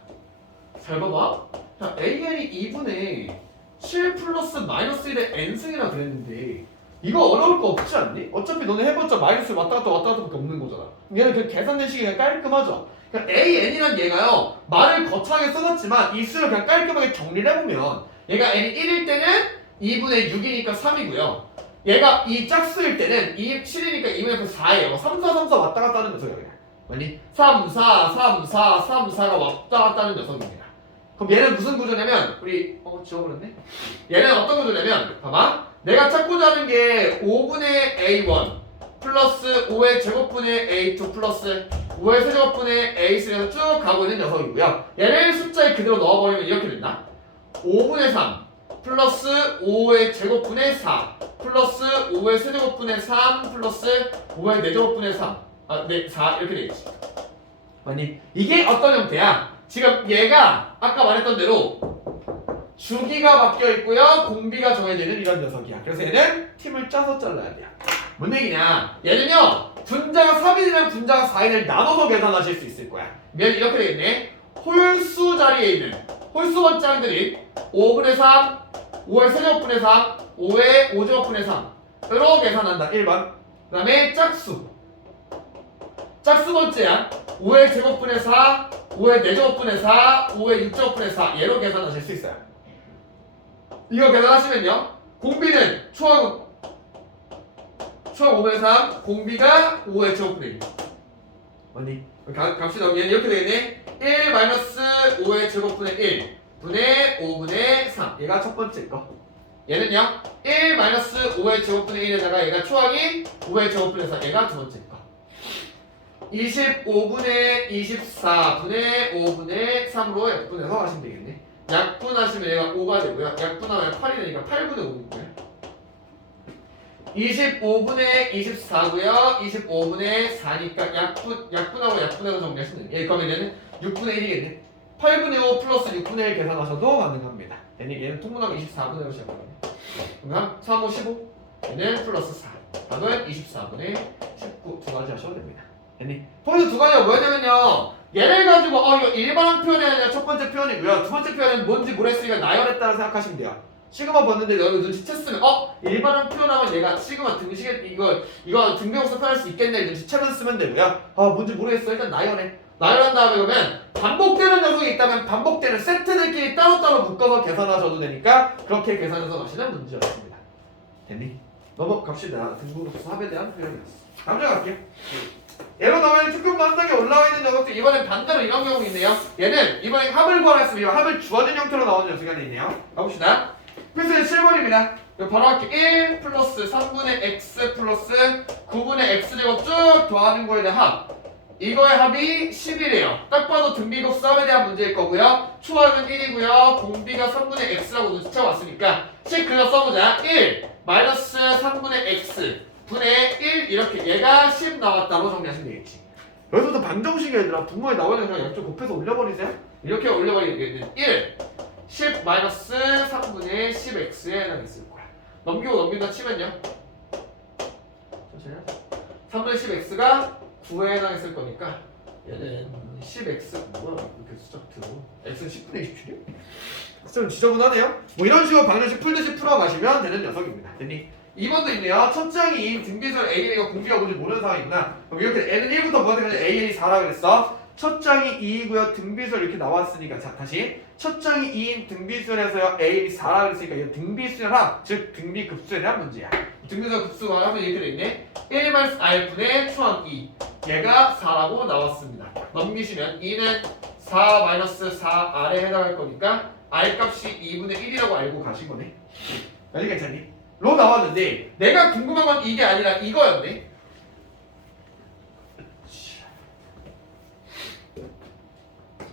잘 봐봐. 자, AN이 2분의 7 플러스 마이너스 1의 n승이라 그랬는데 이거 어려울 거 없지 않니? 어차피 너네 해봤자 마이너스 왔다 갔다 밖에 없는 거잖아. 얘는 그 계산된 식이 그냥 깔끔하죠. 그러니까 AN이란 얘가요 말을 거창하게 써놨지만 이 수를 그냥 깔끔하게 정리를 해보면 얘가 n이 1일 때는 2분의 6이니까 3이고요. 얘가 이 짝수일 때는 7이니까 2분의 4예요. 3, 4, 3, 4 왔다 갔다 하는 녀석이야. 맞니? 3, 4, 3, 4, 3, 4가 왔다 갔다 하는 녀석입니다. 그럼 얘는 무슨 구조냐면 우리 지워버렸네? 얘는 어떤 구조냐면 봐봐. 내가 찾고자 하는 게 5분의 A1 플러스 5의 제곱분의 A2 플러스 5의 세제곱분의 A3에서 쭉 가고 있는 녀석이고요. 얘를 숫자에 그대로 넣어버리면 이렇게 된다. 5분의 3 플러스 5의 제곱분의 4 플러스 5의 세제곱분의 3 플러스 5의 네제곱분의 3 4 이렇게 되겠지. 맞니? 이게 어떤 형태야? 지금 얘가 아까 말했던 대로 주기가 바뀌어 있고요. 공비가 정해지는 이런 녀석이야. 그래서 얘는 팀을 짜서 잘라야 돼요. 뭔 얘기냐? 얘는요. 분자가 3인이랑 분자가 4인을 나눠서 계산하실 수 있을 거야. 이렇게 되겠네. 홀수 자리에 있는 홀수 번짝들이 5분의 3, 5의 세제곱분의 3, 5의 5제곱분의 3으로 계산한다. 1번. 그 다음에 짝수 번째야. 5의 제곱분의 4, 5의 4제곱분의 4, 5의 6제곱분의 4 얘로 계산하실 수 있어요. 이거 계산하시면요. 공비는 초항 5분의 3, 공비가 5의 제곱분의 1. 맞니? 갑시다. 얘는 이렇게 되겠네. 1 마이너스 5의 제곱분의 1 분의 5분의 3. 얘가 첫 번째 거. 얘는요. 1 마이너스 5의 제곱분의 1에다가 얘가 초항이 5의 제곱분의 4. 얘가 두 번째 거. 25분의 24분의 5분의 3으로 약분해서 하시면 되겠네. 약분하시면 얘가 5가 되고요. 약분하면 8이 되니까 8분의 5고요. 25분의 24고요. 25분의 4니까 약분하고 약분해서 정리하시면 돼요. 그러면 얘는 6분의 1이겠네. 8분의 5 플러스 6분의 1 계산하셔도 가능합니다. 얘는 통분하면 24분의 1로 시작하거든요. 그럼 3, 5, 15. 얘는 플러스 4. 답은 24분의 19 두 가지 하셔도 됩니다. 포인트 두 가지가 뭐였냐면요. 얘를 가지고 이거 일반항 표현이 아니라 첫 번째 표현이고요. 두 번째 표현은 뭔지 모르겠으니까 나열했다고 생각하시면 돼요. 시그마 봤는데 너희 눈치챘으면 일반항 표현하면 얘가 시그마 등식에 이거 등비공사 표현할 수 있겠네 눈치채면 쓰면 되고요. 뭔지 모르겠어. 일단 나열해. 나열한 다음에 그러면 반복되는 녀석이 있다면 반복되는 세트들끼리 따로따로 묶어서 계산하셔도 되니까 그렇게 계산해서 가시는 문제였습니다. 됐니? 넘어갑시다. 등비공사 합에 대한 표현이었어. 다음 장 갈게요. 예로 나오는 특급 만상에 올라와 있는 녀석들 이번엔 반대로 이런 경우가 있네요. 얘는 이번엔 합을 구하랬으면 합을 주어진 형태로 나오는 녀석이 하나 있네요. 가봅시다. 필수의 7번입니다. 바로 할게 1 플러스 3분의 x 플러스 9분의 x제곱 쭉 더하는 거에 대한 합. 이거의 합이 10이래요. 딱 봐도 등비급수 합에 대한 문제일 거고요. 초합은 1이고요. 공비가 3분의 x라고 눈치채왔으니까 10 그려 써보자. 1 마이너스 3분의 x 분의 1 이렇게 얘가 10 나왔다고 정리하시면 되겠지. 여기서부터 방정식이 얘들아 분모에 나오는 그냥 양쪽 곱해서 올려버리세요. 이렇게 올려버리면 되겠네. 1 10 마이너스 3분의 10x에 해당했을 거야. 넘긴다 치면요. 3분의 10x가 9에 해당했을 거니까 얘는 10x 뭐야 이렇게 숫자 들어. x는 10분의 27이요? 좀 지저분하네요. 뭐 이런 식으로 방정식 풀듯이 풀어가시면 되는 녀석입니다. 됐니? 2번도 있네요. 첫 장이 등비설 AN이가 공비가 뭔지 모르는 상황이구나. 그럼 이렇게 N은 1부터 뭐한테 AN이 4라 그랬어. 첫 장이 2이고요. 등비설 이렇게 나왔으니까 자 다시 첫 장이 2인 등비설에서요 AN이 4라 그랬으니까 이 등비수열 합, 즉 등비급수에 대한 문제야. 등비설 급수가 하면 이렇게 되겠네. 1 마이너스 r분의 초항 2 얘가 4라고 나왔습니다. 넘기시면 2는 4 마이너스 4r에 해당할 거니까 R 값이 2분의 1이라고 알고 가신 거네. 아니 괜찮니? 로 나왔는데 내가 궁금한 건 이게 아니라 이거였네.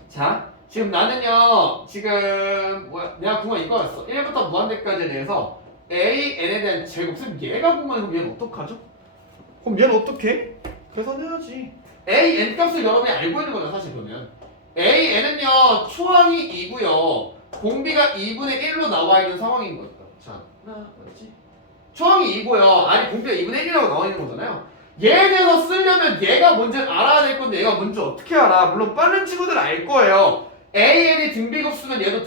자, 지금 나는요, 지금 뭐야? 내가 궁금한 이거였어. 1부터 무한대까지에 대해서 a n에 대한 제곱. 그럼 얘가 궁금한 그럼 얘는 어떡하죠? 그럼 얘는 어떻게? 계산해야지. a n 값을 여러분이 알고 있는 거죠, 사실 그러면. a n은요, 초항이 2고요. 공비가 2분의 1로 나와 있는 상황인 거죠. 자, 하나, 뭐지? 초항이 2고요. 아니, 공비가 2분의 1이라고 나와 있는 거잖아요. 얘에 대해서 쓰려면 얘가 뭔지 알아야 될 건데 얘가 뭔지 어떻게 알아? 물론 빠른 친구들은 알 거예요. AN이 등비급수면 얘도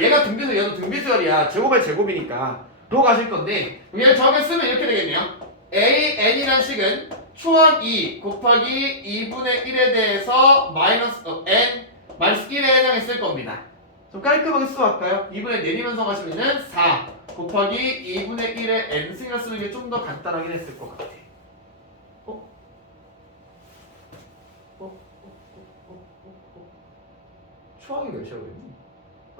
얘가 등비수 얘도 등비수열이야. 제곱의 제곱이니까. 로 가실 건데 얘를 정하게 쓰면 이렇게 되겠네요. AN이란 식은 초항 2 곱하기 2분의 1에 대해서 n 마이너스 1에 해당했을 겁니다. 좀 깔끔하게 써볼까요? 2분의 내리면서 가시면은 4 곱하기 2분의 1에 n승을 쓰는 게 좀 더 간단하긴 했을 것 같아. 초항이 몇이라고 했니?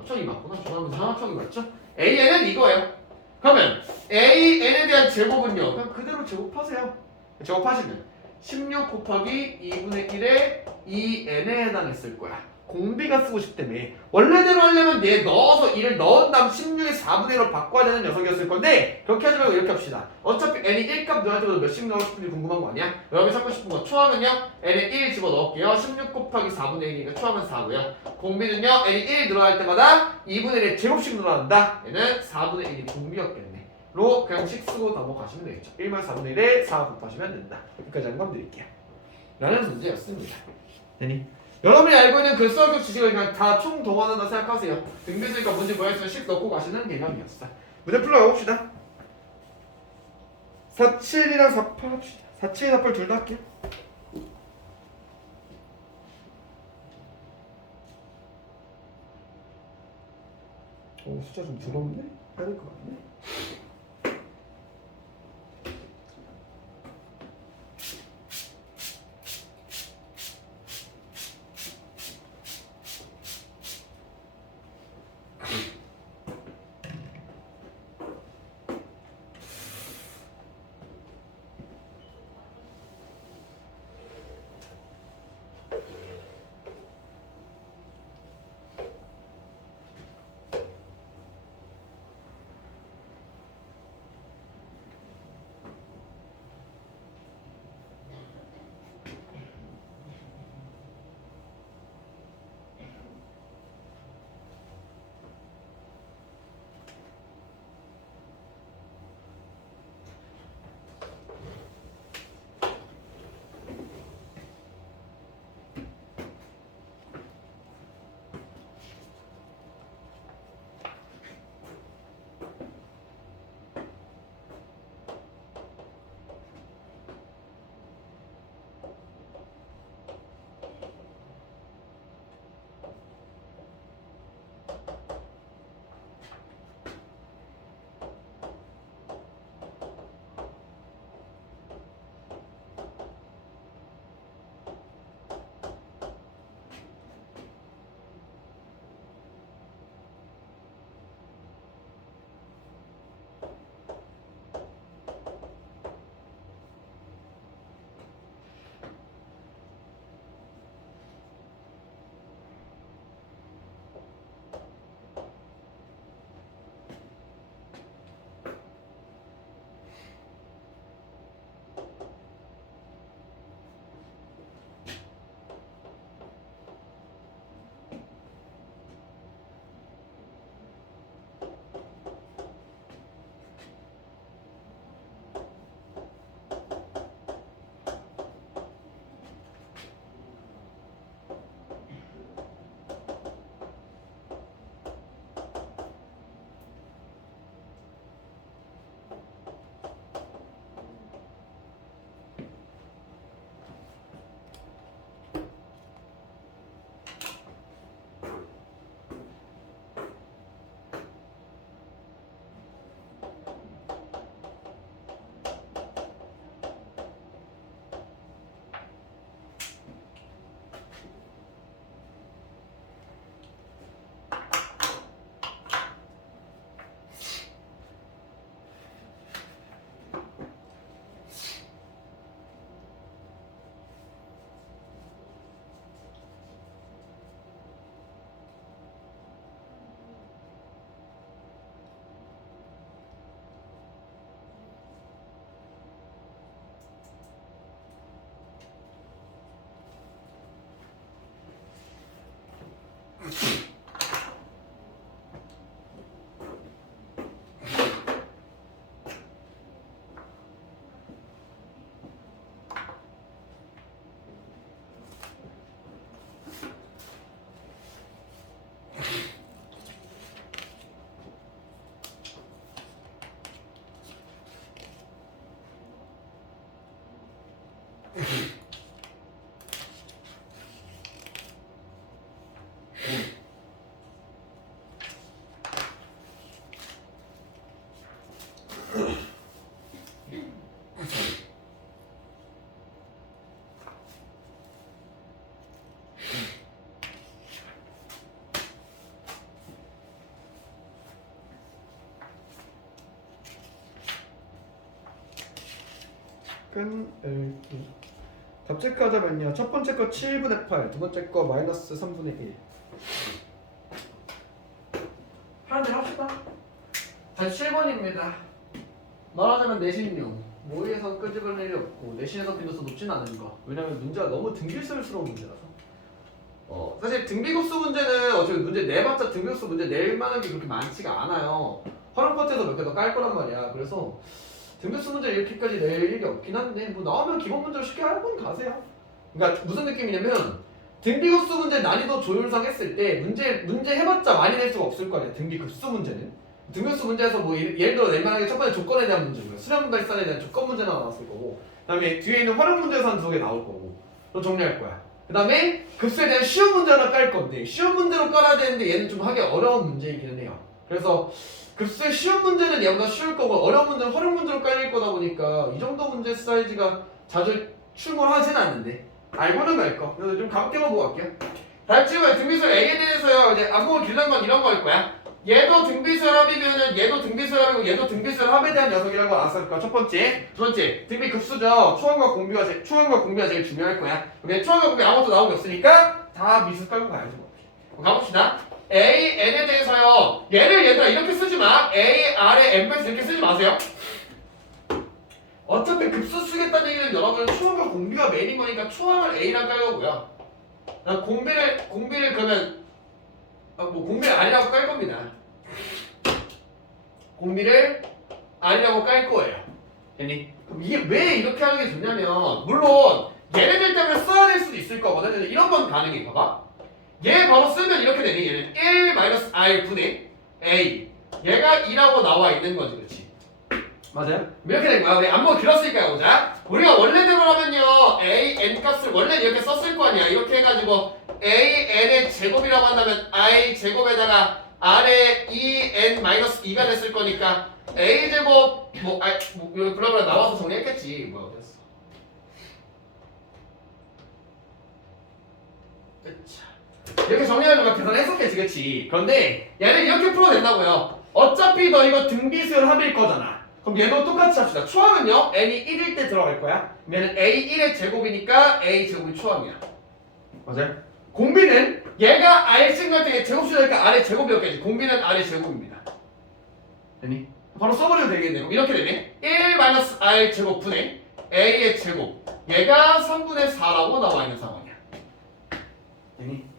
초항이 맞구나. 중앙분 상하초항이 맞죠? AN은 이거예요. 그러면 AN에 대한 제곱은요. 그냥 그대로 제곱하세요. 제곱하시면 16 곱하기 2분의 1에 2n에 해당했을 거야. 공비가 쓰고 싶다며. 원래대로 하려면 얘 넣어서 1을 넣은 다음 16에 4분의 1로 바꿔야 되는 녀석이었을 건데 그렇게 하지 말고 이렇게 합시다. 어차피 n이 1값 넣을 때도 몇씩 넣고 싶은지 궁금한 거 아니야? 여러분이 찾고 싶은 건 초항은요. n에 1 집어넣을게요. 16 곱하기 4분의 1이니까 초항은 4고요. 공비는요. n이 1 늘어날 때마다 2분의 1의 제곱씩 늘어난다. 얘는 4분의 1이 공비였겠네. 로 그냥 식 쓰고 넘어가시면 되겠죠. 1만 4분의 1에 4 곱하시면 된다. 여기까지 한번 드릴게요. 라는 문제였습니다. 되니? 여러분이 알고 있는 그 수학적 지식을 그냥 다 총동원한다 생각하세요. 등비수니까 문제 뭐였으면 식 넣고 가시는 개념이었어. 문제 풀러 가봅시다. 47이랑 48 합시다. 47, 48 둘 다 할게요. 오, 숫자 좀 두껍네? 해야 될 것 같네. 끈 답책하자면요. 첫 번째 거 7분의 8, 두 번째 거 마이너스 3분의 1. 하는 대로 합시다. 다시 7번입니다. 말하자면 내신용. 모의에서 끄집을 일이 없고 내신에서 빈도수 높진 않은 거. 왜냐면 문제가 너무 등비술스러운 문제라서. 사실 등비급수 문제는 어차피 문제 내봤자 등비급수 문제 낼 만한 게 그렇게 많지가 않아요. 활용 파트에서 몇 개 더 깔 거란 말이야. 그래서 등급수 문제 이렇게까지 낼 일이 없긴 한데 뭐 나오면 기본 문제로 쉽게 알고는 가세요. 그러니까 무슨 느낌이냐면 등비급수 문제 난이도 조율상 했을 때 문제 해봤자 많이 낼 수가 없을 거 아니야. 등비급수 문제는 등급수 문제에서 뭐 예를 들어 낼만하게 첫 번째 조건에 대한 문제고요. 수렴 발산에 대한 조건 문제가 나왔을 거고, 그다음에 뒤에 있는 활용 문제에서 한 2개 나올 거고, 또 정리할 거야. 그다음에 급수에 대한 쉬운 문제 하나 깔 건데 쉬운 문제로 깔아야 되는데 얘는 좀 하기 어려운 문제이기는 해요. 그래서 급수의 쉬운 문제는 얘보다 쉬울 거고 어려운 문제는 활용 문제로 깔릴 거다 보니까 이 정도 문제 사이즈가 자주 출몰하진 않는데 알고는 갈 거. 그래서 좀 가볍게만 보고 갈게요. 다시 찍어요. 등비수열 A에 대해서요. 이제 앞으로 길는 건 이런 거일 거야. 얘도 등비수열 합이면은 얘도 등비수열 합이고 얘도 등비수열 합에 대한 녀석이라는 거 알았을 거야. 첫 번째. 두 번째. 등비 급수죠. 초항과 공비가 제일 중요할 거야. 근데 초항과 공비 아무것도 나온 게 없으니까 다 미수 깔고 가야지 뭐. 가봅시다. A, N에 대해서요. 얘를 얘들아 이렇게 쓰지 마. A, R에 N 이렇게 쓰지 마세요. 어차피 급수 쓰겠다는 얘기는 여러분 초항과 공비가 메인인 거니까 초항을 A랑 깔고요. 공비를 그러면 공비를 R이라고 깔 겁니다. 공비를 R이라고 깔 거예요. 됐니? 그럼 이게 왜 이렇게 하는 게 좋냐면 물론 얘네들 때문에 써야 될 수도 있을 거거든. 근데 이런 건 가능해. 봐봐. 얘 바로 쓰면 이렇게 되니 얘는 1-R 분의 A 얘가 2라고 나와 있는 거지. 그렇지? 맞아요? 이렇게 된 거야. 우리 안보가 길었으니까 해보자. 우리가 원래대로라면요 A, N 값을 원래 이렇게 썼을 거 아니야. 이렇게 해가지고 A, N의 제곱이라고 한다면 I 제곱에다가 R의 2N-2가 됐을 거니까 A 제곱 그러면 나와서 정리했겠지. 뭐 됐어. 그쵸. 이렇게 정리하면 계산했었겠지, 그치? 그런데 얘는 이렇게 풀어도 된다고요. 어차피 너 이거 등비수열 합일 거잖아. 그럼 얘도 똑같이 합시다. 초항은요, n이 1일 때 들어갈 거야. 얘는 a1의 제곱이니까 a 제곱이 초항이야. 맞아요? 공비는 얘가 r승 같은 게 제곱수니까 r의 제곱이었겠지. 공비는 r의 제곱입니다. 됐니? 바로 써버리면 되겠네. 그럼 이렇게 되네. 1-r 제곱 분의 a의 제곱. 얘가 3분의 4라고 나와 있는 상황이야. 됐니?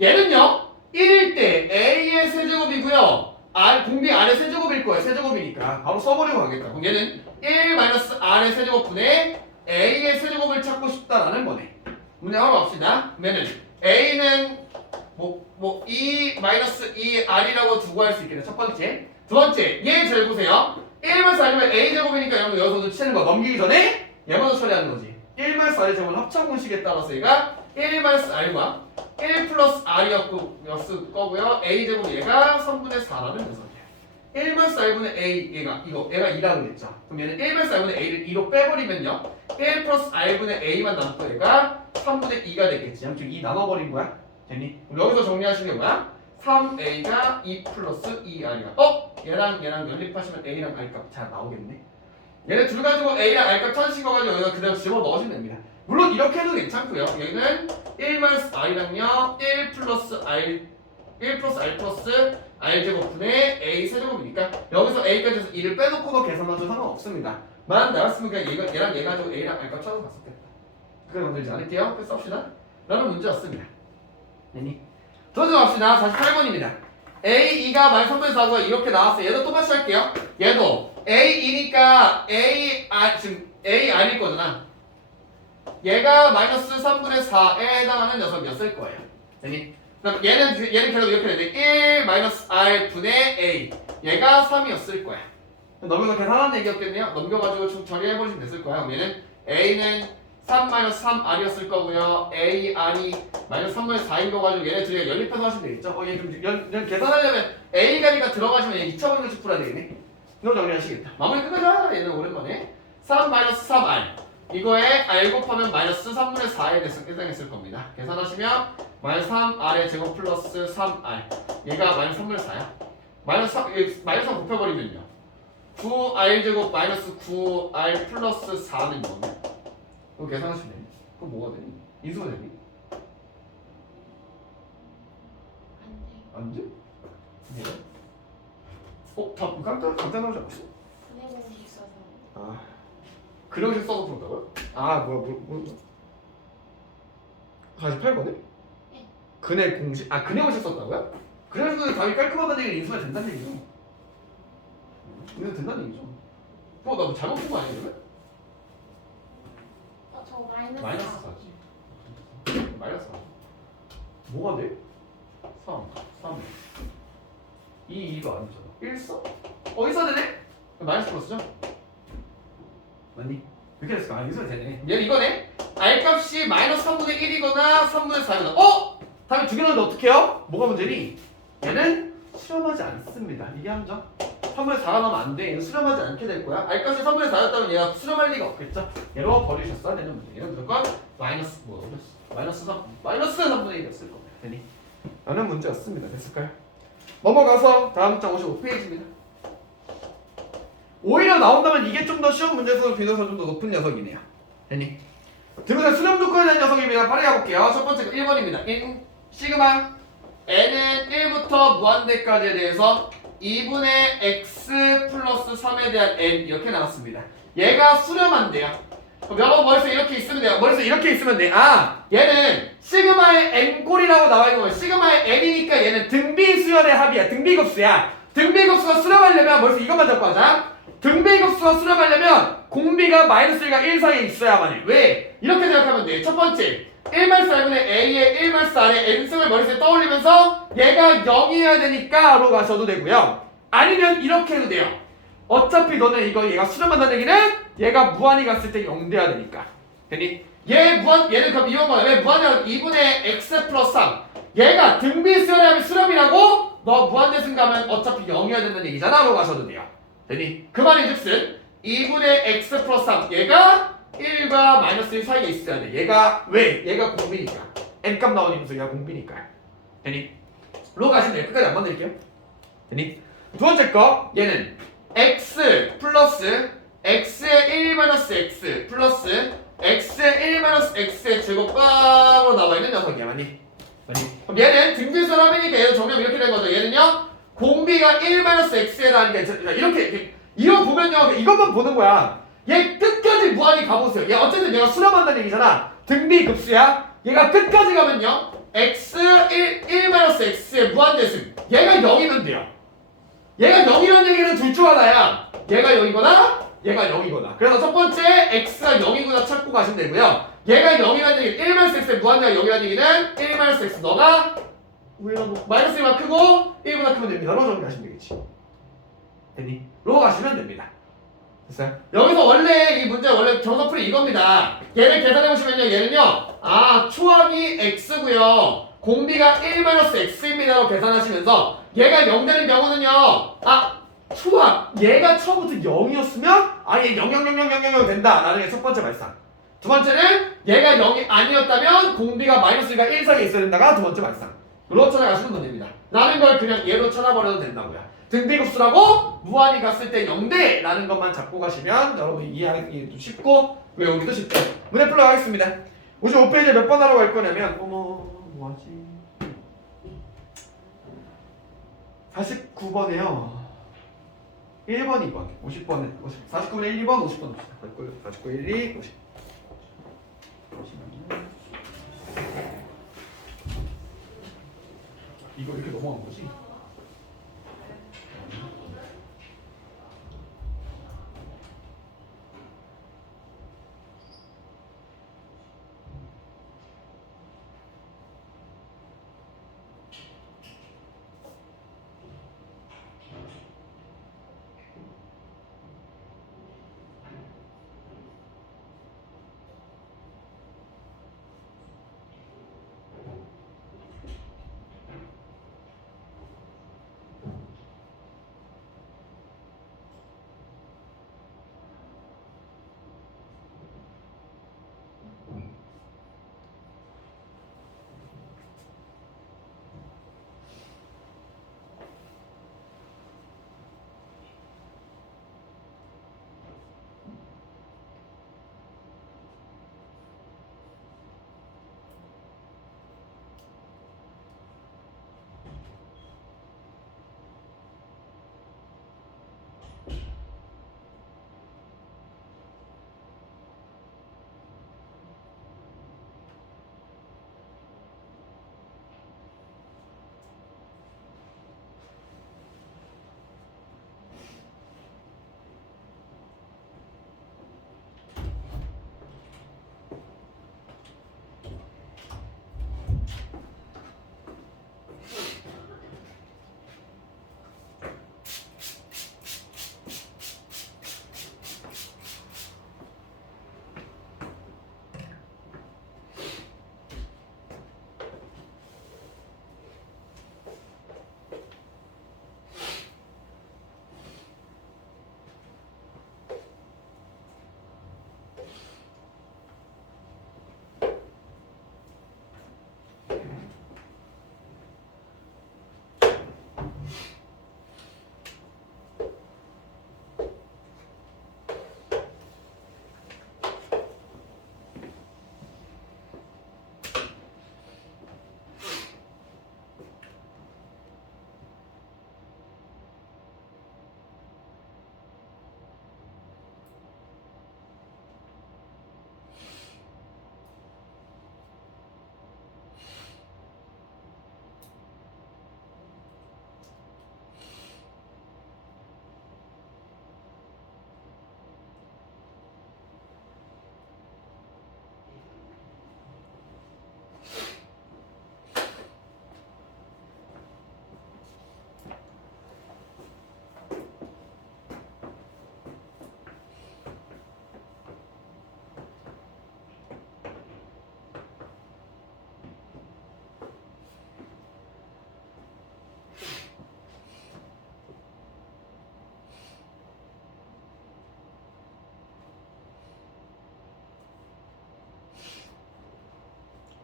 얘는요 1일 때 A의 세제곱이고요 공비 R의 세제곱일 거예요. 세제곱이니까 바로 써버리고 가겠다. 그럼 얘는 1-R의 세제곱 분의 A의 세제곱을 찾고 싶다라는 거네. 문제 하러 갑시다. 그러면은 A는 2-2R이라고 두고 할 수 있겠네. 첫 번째. 두 번째 얘 잘 보세요. 1-4이면 A제곱이니까 여러분 여기서 놓치는 거 넘기기 전에 얘 먼저 처리하는 거지. 1-4의 제곱은 합차 공식에 따라서 얘가 1-R과 1 플러스 R이었을 거고요. A제곱 얘가 3분의 4라는 녀석이에요. 1-4분의 A 얘가 2라고 그랬죠. 그럼 얘는 1-4분의 A를 2로 빼버리면요 1 플러스 R분의 A만 남고 얘가 3분의 2가 되겠지. 양쪽 2 나눠버린 거야. 됐니? 여기서 정리하시는 게 뭐야? 3A가 2 플러스 2R이야. 얘랑 연립하시면 A랑 R값 잘 나오겠네. 얘네 둘 가지고 A랑 R값 찾으신 거 가지고 여기다 그대로 집어넣으시면 됩니다. 물론 이렇게 해도 괜찮고요. 여기는 1-R이랑요 1 플러스 R 플러스 R 제곱분의 A 세제곱이니까 여기서 A까지 해서 2를 빼놓고도 계산해도 상관없습니다. 만 나왔으면 그냥 얘랑 얘 가지고 A랑 R값 찾아서 갔었겠다. 그래 만들지 않을게요. 끝 썹시다. 라는 문제였습니다. 됐니? 도전 갑시다. 48번입니다. A2가 -3분의4가 이렇게 나왔어요. 얘도 똑같이 할게요. 얘도 A2니까 지금 AR일 거잖아. 얘가 -3분의 4에 해당하는 녀석이었을 거예요. 됐니? 그럼 얘는 계속 이렇게 되는데 1-R 분의 A 얘가 3이었을 거야. 넘겨서 계산하는 얘기였겠네요. 넘겨가지고 좀 처리해버리시면 됐을 거야. 그럼 얘는 A는 3-3R이었을 거고요. AR이 마이너스 3분의 4인 거 가지고 얘네 둘이 연립해서 하시면 되겠죠? 얘 좀 계산하려면 A 가니까 들어가시면 얘 2차 방정식 풀어야 되겠네. 이거 정리하시겠다. 마무리 끝내자. 얘는 오랜만에 3-3R 이거에 R 곱하면 마이너스 3분의 4에 해당했을 겁니다. 계산하시면 마이너스 3R의 제곱 플러스 3R 얘가 마이너스 3분의 4야. 마이너스 3 곱해버리면요 9R 제곱 마이너스 9R 플러스 4는 뭐냐? 그거 계산하시면 되니? 그럼 뭐가 되니? 인수가 되니? 안 돼? 뭐야? 다 깜짝 놀라지 않았어? 분해공식 써서 아, 그런 식 써서 풀었다고요? 뭐야? 48번에? 네. 근해 공식 근해 공식 썼다고요? 그래서 답이 깔끔하다는 얘기는 인수가 된다는 얘기죠. 인수가 된다는 얘기죠. 나뭐 잘못 푼 거 아니야 그러면? 저 마이너스 마이너스 4지. 마이너스 4. 뭐가 돼? 3, 2가 아니잖아. 1 써? 있어야 되네? 마이너스 플러스죠? 맞니? 이렇게 됐을까? 인수가 되네. 얘는 이거네. R 값이 마이너스 3분의 1이거나 3분의 4이거나 답이 두 개 나오는데 어떻게 해요? 뭐가 문제니? 얘는 수렴하지 않습니다. 이게 함정. 3분의 4가 나오면 안 돼. 얘는 수렴하지 않게 될 거야. R 값이 3분의 4였다면 얘가 수렴할 리가 없겠죠. 얘로 버리셨어야 되는 문제. 얘는 무조건 마이너스 3분의 1이었을 겁니다. 되니? 라는 문제였습니다. 됐을까요? 넘어가서 다음 장 55페이지입니다. 오히려 나온다면 이게 좀 더 시험 문제수 비교해서 좀 더 높은 녀석이네요. 되니? 등급의 수렴 조건에 대한 녀석입니다. 빠르게 가볼게요. 첫 번째 1번입니다. 시그마 n은 1부터 무한대까지에 대해서 2분의 x 플러스 3에 대한 n 이렇게 나왔습니다. 얘가 수렴한대요. 여러분 머릿속에 이렇게 있으면 돼요. 머릿속에 이렇게 있으면 돼. 얘는 시그마의 n꼴이라고 나와 있는 거예요. 시그마의 n이니까 얘는 등비수열의 합이야. 등비급수야. 등비급수가 수렴하려면 머릿속에 이것만 잡고 하자. 등비급수가 수렴하려면 공비가 마이너스 1과 1 사이에 있어야만 해. 왜? 이렇게 생각하면 돼. 첫 번째 1-4분의 a의 1-r의 n승을 머릿속에 떠올리면서 얘가 0이어야 되니까로 가셔도 되고요. 아니면 이렇게 해도 돼요. 어차피 너네 얘가 수렴한다는 얘기는 얘가 무한히 갔을 때 0 돼야 되니까. 되니? 얘는 그럼 이런 거야. 왜 무한이라고? 2분의 x 플러스 3 얘가 등비수열하면 수렴이라고 너 무한대승 가면 어차피 0이어야 된다는 얘기잖아 로 가셔도 돼요. 되니? 그 말인즉슨 2분의 x 플러스 3 얘가 1과 마이너스 1 사이에 있어야 돼. 얘가 왜? 얘가 공비니까. n값 나오면서 얘가 공비니까. 되니? 로 가시면 돼요. 끝까지 안 만들게요. 되니? 두 번째 거 얘는 x 플러스 x의 1 마이너스 x 플러스 x의 1 마이너스 x의 제곱값으로 나와 있는 녀석이야. 맞니? 그럼 얘는 등비수렴이니까 얘는 정리하면 이렇게 된 거죠. 얘는요 공비가 1 마이너스 x에 대한 이렇게 이거 보면요 이것만 보는 거야. 얘 끝까지 무한히 가보세요. 얘 어쨌든 얘가 수렴한다는 얘기잖아. 등비급수야. 얘가 끝까지 가면요 x 1 마이너스 x의 무한대승 얘가 0이면 돼요. 얘가 0이라는 얘기는 둘 중 하나야. 얘가 0이거나 얘가 0이거나. 그래서 첫 번째 x가 0이구나 찾고 가시면 되고요. 얘가 0이라는 얘기는 1 마이너스 x의 무한대가 0이라는 얘기는 1 마이너스 x 너가 마이너스 1만 크고 1보다 크면 됩니다. 로 정리하시면 되겠지. 됐니? 로 가시면 됩니다. 됐어요? 여기서 원래 이 문제 원래 정석풀이 이겁니다. 얘를 계산해보시면요. 얘는요. 초함이 x고요. 공비가 1-x입니다라고 계산하시면서 얘가 0 되는 경우는요. 초함 얘가 처음부터 0이었으면 얘 0 된다. 라는 게 첫 번째 발상. 두 번째는 얘가 0이 아니었다면 공비가 마이너스 1과 1 사이에 있어야 된다가 두 번째 발상. 로 찾아가시면 됩니다. 라는 걸 그냥 얘로 찾아버려도 된다고요. 등비급수라고 무한히 갔을 때 0대 라는 것만 잡고 가시면 여러분이 이해하기도 쉽고 외우기도 쉽죠. 문제 풀러 가겠습니다. 55페이지에 몇 번 하러 갈 거냐면 뭐하지? 49번에요. 1번, 2번, 50번에 49번에 1번, 50번 49, 1, 2, 50. 이거 이렇게 넘어간 거지?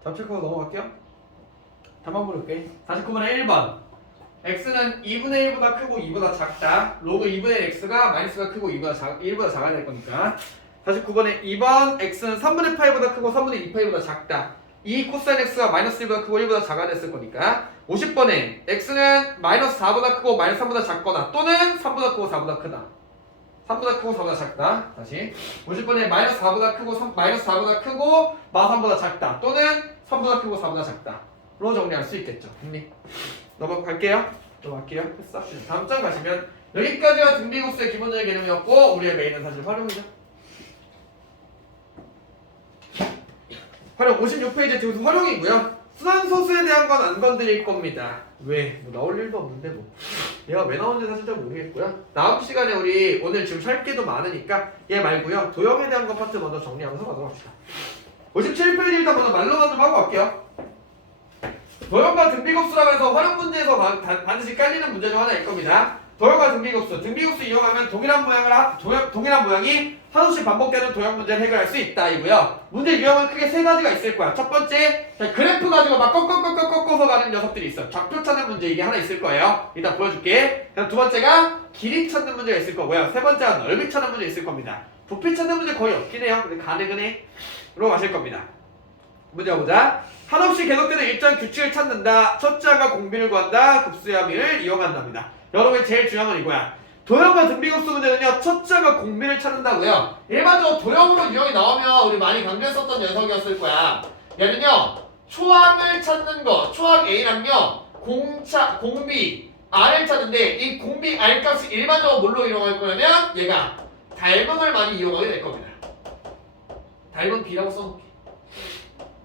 답 체크하고 넘어갈게요. 답만 볼게. 49번에 1번. x는 2분의 1보다 크고 2보다 작다. 로그 2분의 1 x가 마이너스가 크고 1보다 작아야 될 거니까. 49번에 2번. x는 3분의 파이보다 크고 3분의 2 파이보다 작다. 이 코사인 x가 마이너스 1보다 크고 1보다 작아야 됐을 거니까. 50번에 x는 마이너스 4보다 크고 마이너스 3보다 작거나 또는 3보다 크고 4보다 크다. 3보다 크고 4보다 작다. 다시 50번에 마이너스 4보다 크고 마이너스 4보다 크고 마 3보다 작다. 또는 3보다 크고 4보다 작다. 로 정리할 수 있겠죠. 넘어갈게요. 넘어갈게요. 했어. 다음 장 가시면 여기까지가 등비급수의 기본적인 개념이었고 우리의 메인은 사실 활용이죠. 활용 56페이지 지금 활용이고요. 순환소수에 대한 건 안 건드릴 겁니다. 왜? 뭐 나올 일도 없는데 뭐. 얘가 왜 나오는지 사실 잘 모르겠고요. 다음 시간에 우리 오늘 지금 할 게도 많으니까 얘 말고요. 도형에 대한 것 파트 먼저 정리하면서 가도록 합시다. 57페이지 일단 먼저 말로만 좀 하고 갈게요. 도형과 등비급수라고 해서 활용 문제에서 반드시 깔리는 문제 중 하나일 겁니다. 도형과 등비급수, 등비급수 이용하면 동일한 모양이 하나씩 반복되는 도형 문제를 해결할 수 있다 이고요. 문제 유형은 크게 세 가지가 있을 거야. 첫 번째, 그래프 가지고 막 꺾어서 가는 녀석들이 있어. 좌표 찾는 문제 이게 하나 있을 거예요. 이따 보여줄게. 그다음 두 번째가 길이 찾는 문제가 있을 거고요. 세 번째가 넓이 찾는 문제 있을 겁니다. 부피 찾는 문제 거의 없긴 해요. 근데 가능은 해. 로 가실 겁니다. 문제 보자. 한없이 계속되는 일정 규칙을 찾는다. 첫째 항과 공비를 구한다. 급수의 함의를 이용한답니다. 여러분의 제일 중요한 건 이거야. 도형과 등비급수 문제는요. 첫째 항과 공비를 찾는다고요. 일반적으로 도형으로 유형이 나오면 우리 많이 강조했었던 녀석이었을 거야. 얘는요. 초항을 찾는 거. 초항 A랑요. 공비 R을 찾는데 이 공비 R 값이 일반적으로 뭘로 이용할 거냐면 얘가 닮음을 많이 이용하게 될 겁니다. 닮음 B라고 써놓을게.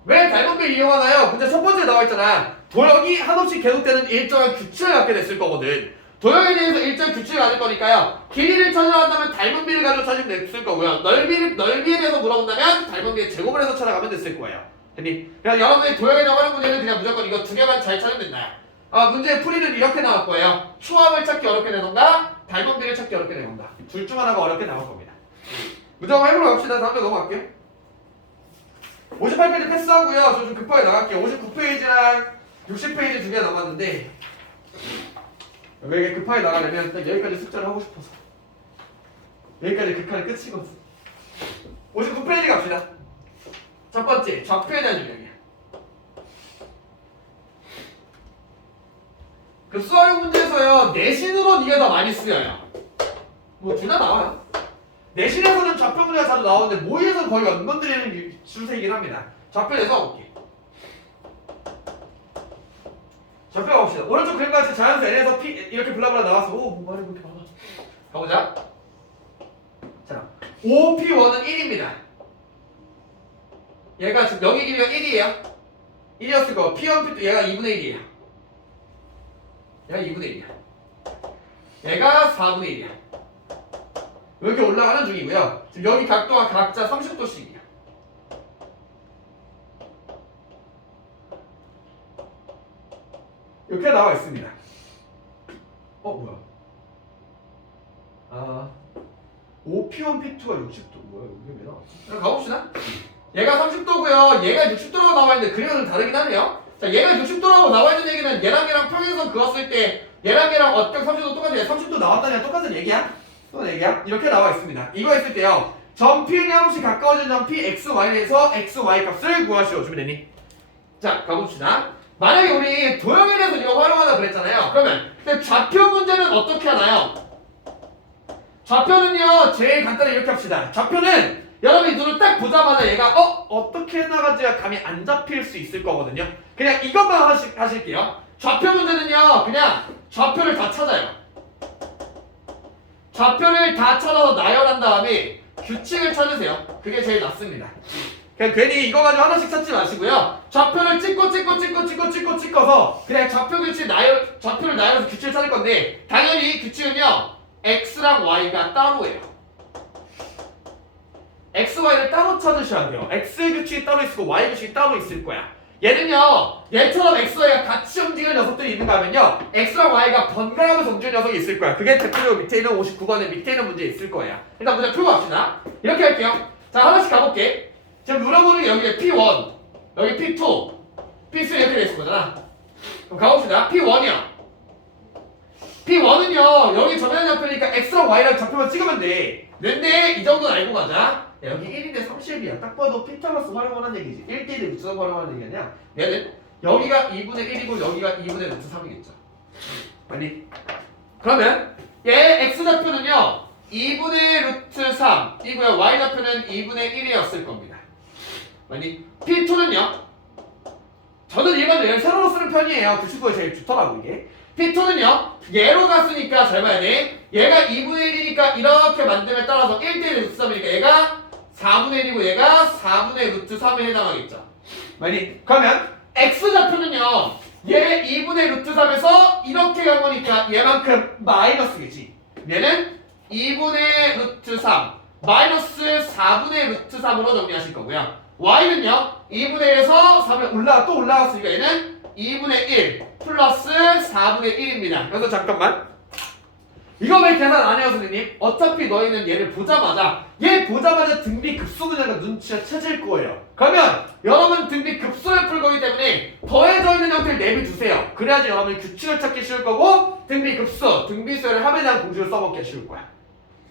왜 닮은 B를 이용하나요? 문제 첫 번째 나와 있잖아. 도형이 한없이 계속되는 일정한 규칙을 갖게 됐을 거거든. 도형에 대해서 일정한 규칙을 가질 거니까요. 길이를 찾으려 한다면 닮은 B를 가지고 찾으면 됐을 거고요. 넓이에 대해서 물어본다면 닮은 B의 제곱을 해서 찾아가면 됐을 거예요. 됐니? 그냥 여러분들이 도형에 나오는 문제는 그냥 무조건 이거 두 개만 잘 찾으면 된다. 문제 풀이는 이렇게 나올 거예요. 초항을 찾기 어렵게 내던가 닮은 B를 찾기 어렵게 내던가. 둘 중 하나가 어렵게 나올 겁니다. 문제 한번 해보러 갑시다. 다음 장 넘어갈게요. 58페이지 패스하고요. 저 좀 급하게 나갈게요. 59페이지랑 60페이지 두 개 남았는데 왜 이렇게 급하게 나가려면 딱 여기까지 숙제를 하고 싶어서 여기까지 극한의 끝이거든. 59페이지 갑시다. 첫 번째, 좌표에 대한 유형이야. 그 수활용 문제에서요. 내신으로 이게 더 많이 쓰여요. 뭐 둘 다 나와요. 내신에서는 좌표 문제가 자주 나오는데 모의에서는 거의 안 건드리는 추세이긴 합니다. 좌표에서 가볼게. 좌표 가봅시다. 오른쪽 그림과 같이 자연수 N에서 P 이렇게 블라블라 나와서 오 말이 그렇게 많아. 가보자. 자, OP1은 1입니다. 얘가 지금 여기 길이가 1이에요. 1이었을 거. P1, P2 얘가 2분의 1이에요. 얘가 2분의 1이야. 얘가 4분의 1이야. 이렇게 올라가는 중이고요. 지금 여기 각도가 각자 30도씩이야. 이렇게 나와 있습니다. 뭐야? OP1, P2가 60도. 뭐야? 이게 왜 나왔지? 가봅시다. 얘가 30도고요. 얘가 60도라고 나와 있는데 그림은 다르긴 하네요. 자, 얘가 60도라고 나와 있는 얘기는 얘랑 평행선 그었을 때 얘랑 어떻게 30도 똑같아? 30도 나왔다냐? 똑같은 얘기야? 이렇게 나와 있습니다. 이거 했을 때요. 점 P이 한없이 가까워진 점 P, X, Y에서 X, Y 값을 구하시오. 준비되니? 자, 가봅시다. 만약에 우리 도형에 대해서 이거 활용하다 그랬잖아요. 그러면 좌표 문제는 어떻게 하나요? 좌표는요. 제일 간단히 이렇게 합시다. 좌표는 여러분이 눈을 딱 보자마자 얘가 어떻게 나가지가 감이 안 잡힐 수 있을 거거든요. 그냥 이것만 하실게요. 좌표 문제는요. 그냥 좌표를 다 찾아요. 좌표를 다 찾아서 나열한 다음에 규칙을 찾으세요. 그게 제일 낫습니다. 그냥 괜히 이거 가지고 하나씩 찾지 마시고요. 좌표를 찍어서 그냥 좌표를 나열해서 규칙을 찾을 건데 당연히 규칙은요. X랑 Y가 따로예요. X, Y를 따로 찾으셔야 돼요. X의 규칙이 따로 있고 Y 규칙이 따로 있을 거야. 얘는요. 얘처럼 X, Y가 같이 움직이는 녀석들이 있는가 하면요. X랑 Y가 번갈아가면서 움직이는 녀석이 있을 거야. 그게 대표적으로 밑에 있는 59번에 밑에 있는 문제에 있을 거예요. 일단 문제 풀고 갑시다. 이렇게 할게요. 자, 하나씩 가볼게. 지금 물어보는 게 여기에 P1, 여기 P2, P3 이렇게 돼 있을 거잖아. 그럼 가봅시다. P1이요. P1은요 여기 점에는 잡히니까 X랑 Y랑 좌표만 찍으면 돼. 근데 이 정도는 알고 가자. 야, 여기 1인데 30이야. 딱 봐도 피타고라스 활용하는 얘기지. 1대1의 루트가 활용하는 얘기 아니야. 얘는 여기가 2분의 1이고 여기가 2분의 루트 3이겠죠. 아니 그러면 얘 X 좌표는요 2분의 루트 3이고요. Y 좌표는 2분의 1이었을 겁니다. 아니 P2는요 저는 일반적으로 얘를 세로로 쓰는 편이에요. 그 축구가 제일 좋더라고 이게. P2는요 얘로 갔으니까 잘 봐야 돼. 얘가 2분의 1이니까 이렇게 만듦에 따라서 1대1 루트 3이니까 얘가 4분의 1이고 얘가 4분의 루트 3에 해당하겠죠. 아니 그러면 X 좌표는요 얘 2분의 루트 3에서 이렇게 간 거니까 얘만큼 마이너스겠지. 얘는 2분의 루트 3 마이너스 4분의 루트 3으로 정리하실 거고요. Y는요 2분의 1에서 4분의 또 올라갔으니까 얘는 2분의 1 플러스 4분의 1입니다. 그래서 잠깐만 이거 왜 계산 안 해요 선생님? 어차피 너희는 얘를 보자마자 등비 급수 문제가 눈치가 채질 거예요. 그러면 여러분 등비 급수를 풀 거기 때문에 더해져 있는 형태를 내비두세요. 그래야지 여러분이 규칙을 찾기 쉬울 거고 등비 급수, 등비수열의 합에 대한 공식을 써먹기 쉬울 거야.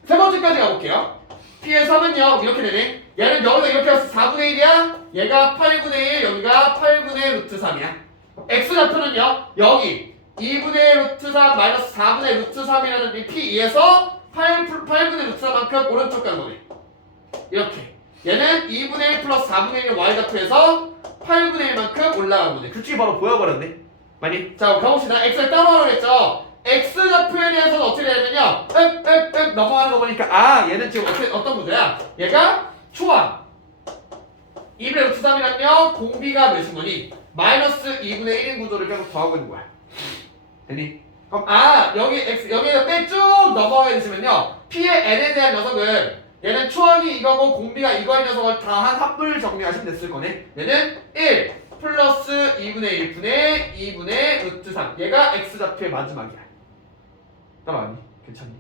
세 번째까지 가볼게요. P의 3은요 이렇게 되네. 얘는 여기가 이렇게 해서 4분의 1이야. 얘가 8분의 1, 여기가 8분의 루트 3이야. X 좌표는요 여기 2분의 루트 3 마이너스 4분의 루트 3이라는 이 P2에서 8분의 루트 3만큼 오른쪽 간 거네. 이렇게 얘는 2분의 1 플러스 4분의 1의 Y 좌표에서 8분의 1만큼 올라간 거네. 규칙이 바로 보여버렸네. 많이 자 가봅시다. X를 따로 하라고 했죠. X 좌표에 대해서는 어떻게 되냐면요 넘어가는 거 보니까 얘는 지금 어떤 구조야. 얘가 초항 2분의 루트 3이랑요 공비가 몇인 거니 마이너스 2분의 1인 구조를 계속 더하고 있는 거야. 되니? 그럼 여기에서 빼쭉 넘어가게 되시면요 P의 N에 대한 녀석은 얘는 초항이 이거고 공비가 이거인 녀석을 다 한 합을 정리하시면 됐을 거네. 얘는 1 플러스 2분의 1분의 2분의 루트 3 얘가 X 좌표의 마지막이야. 따라가니? 괜찮니?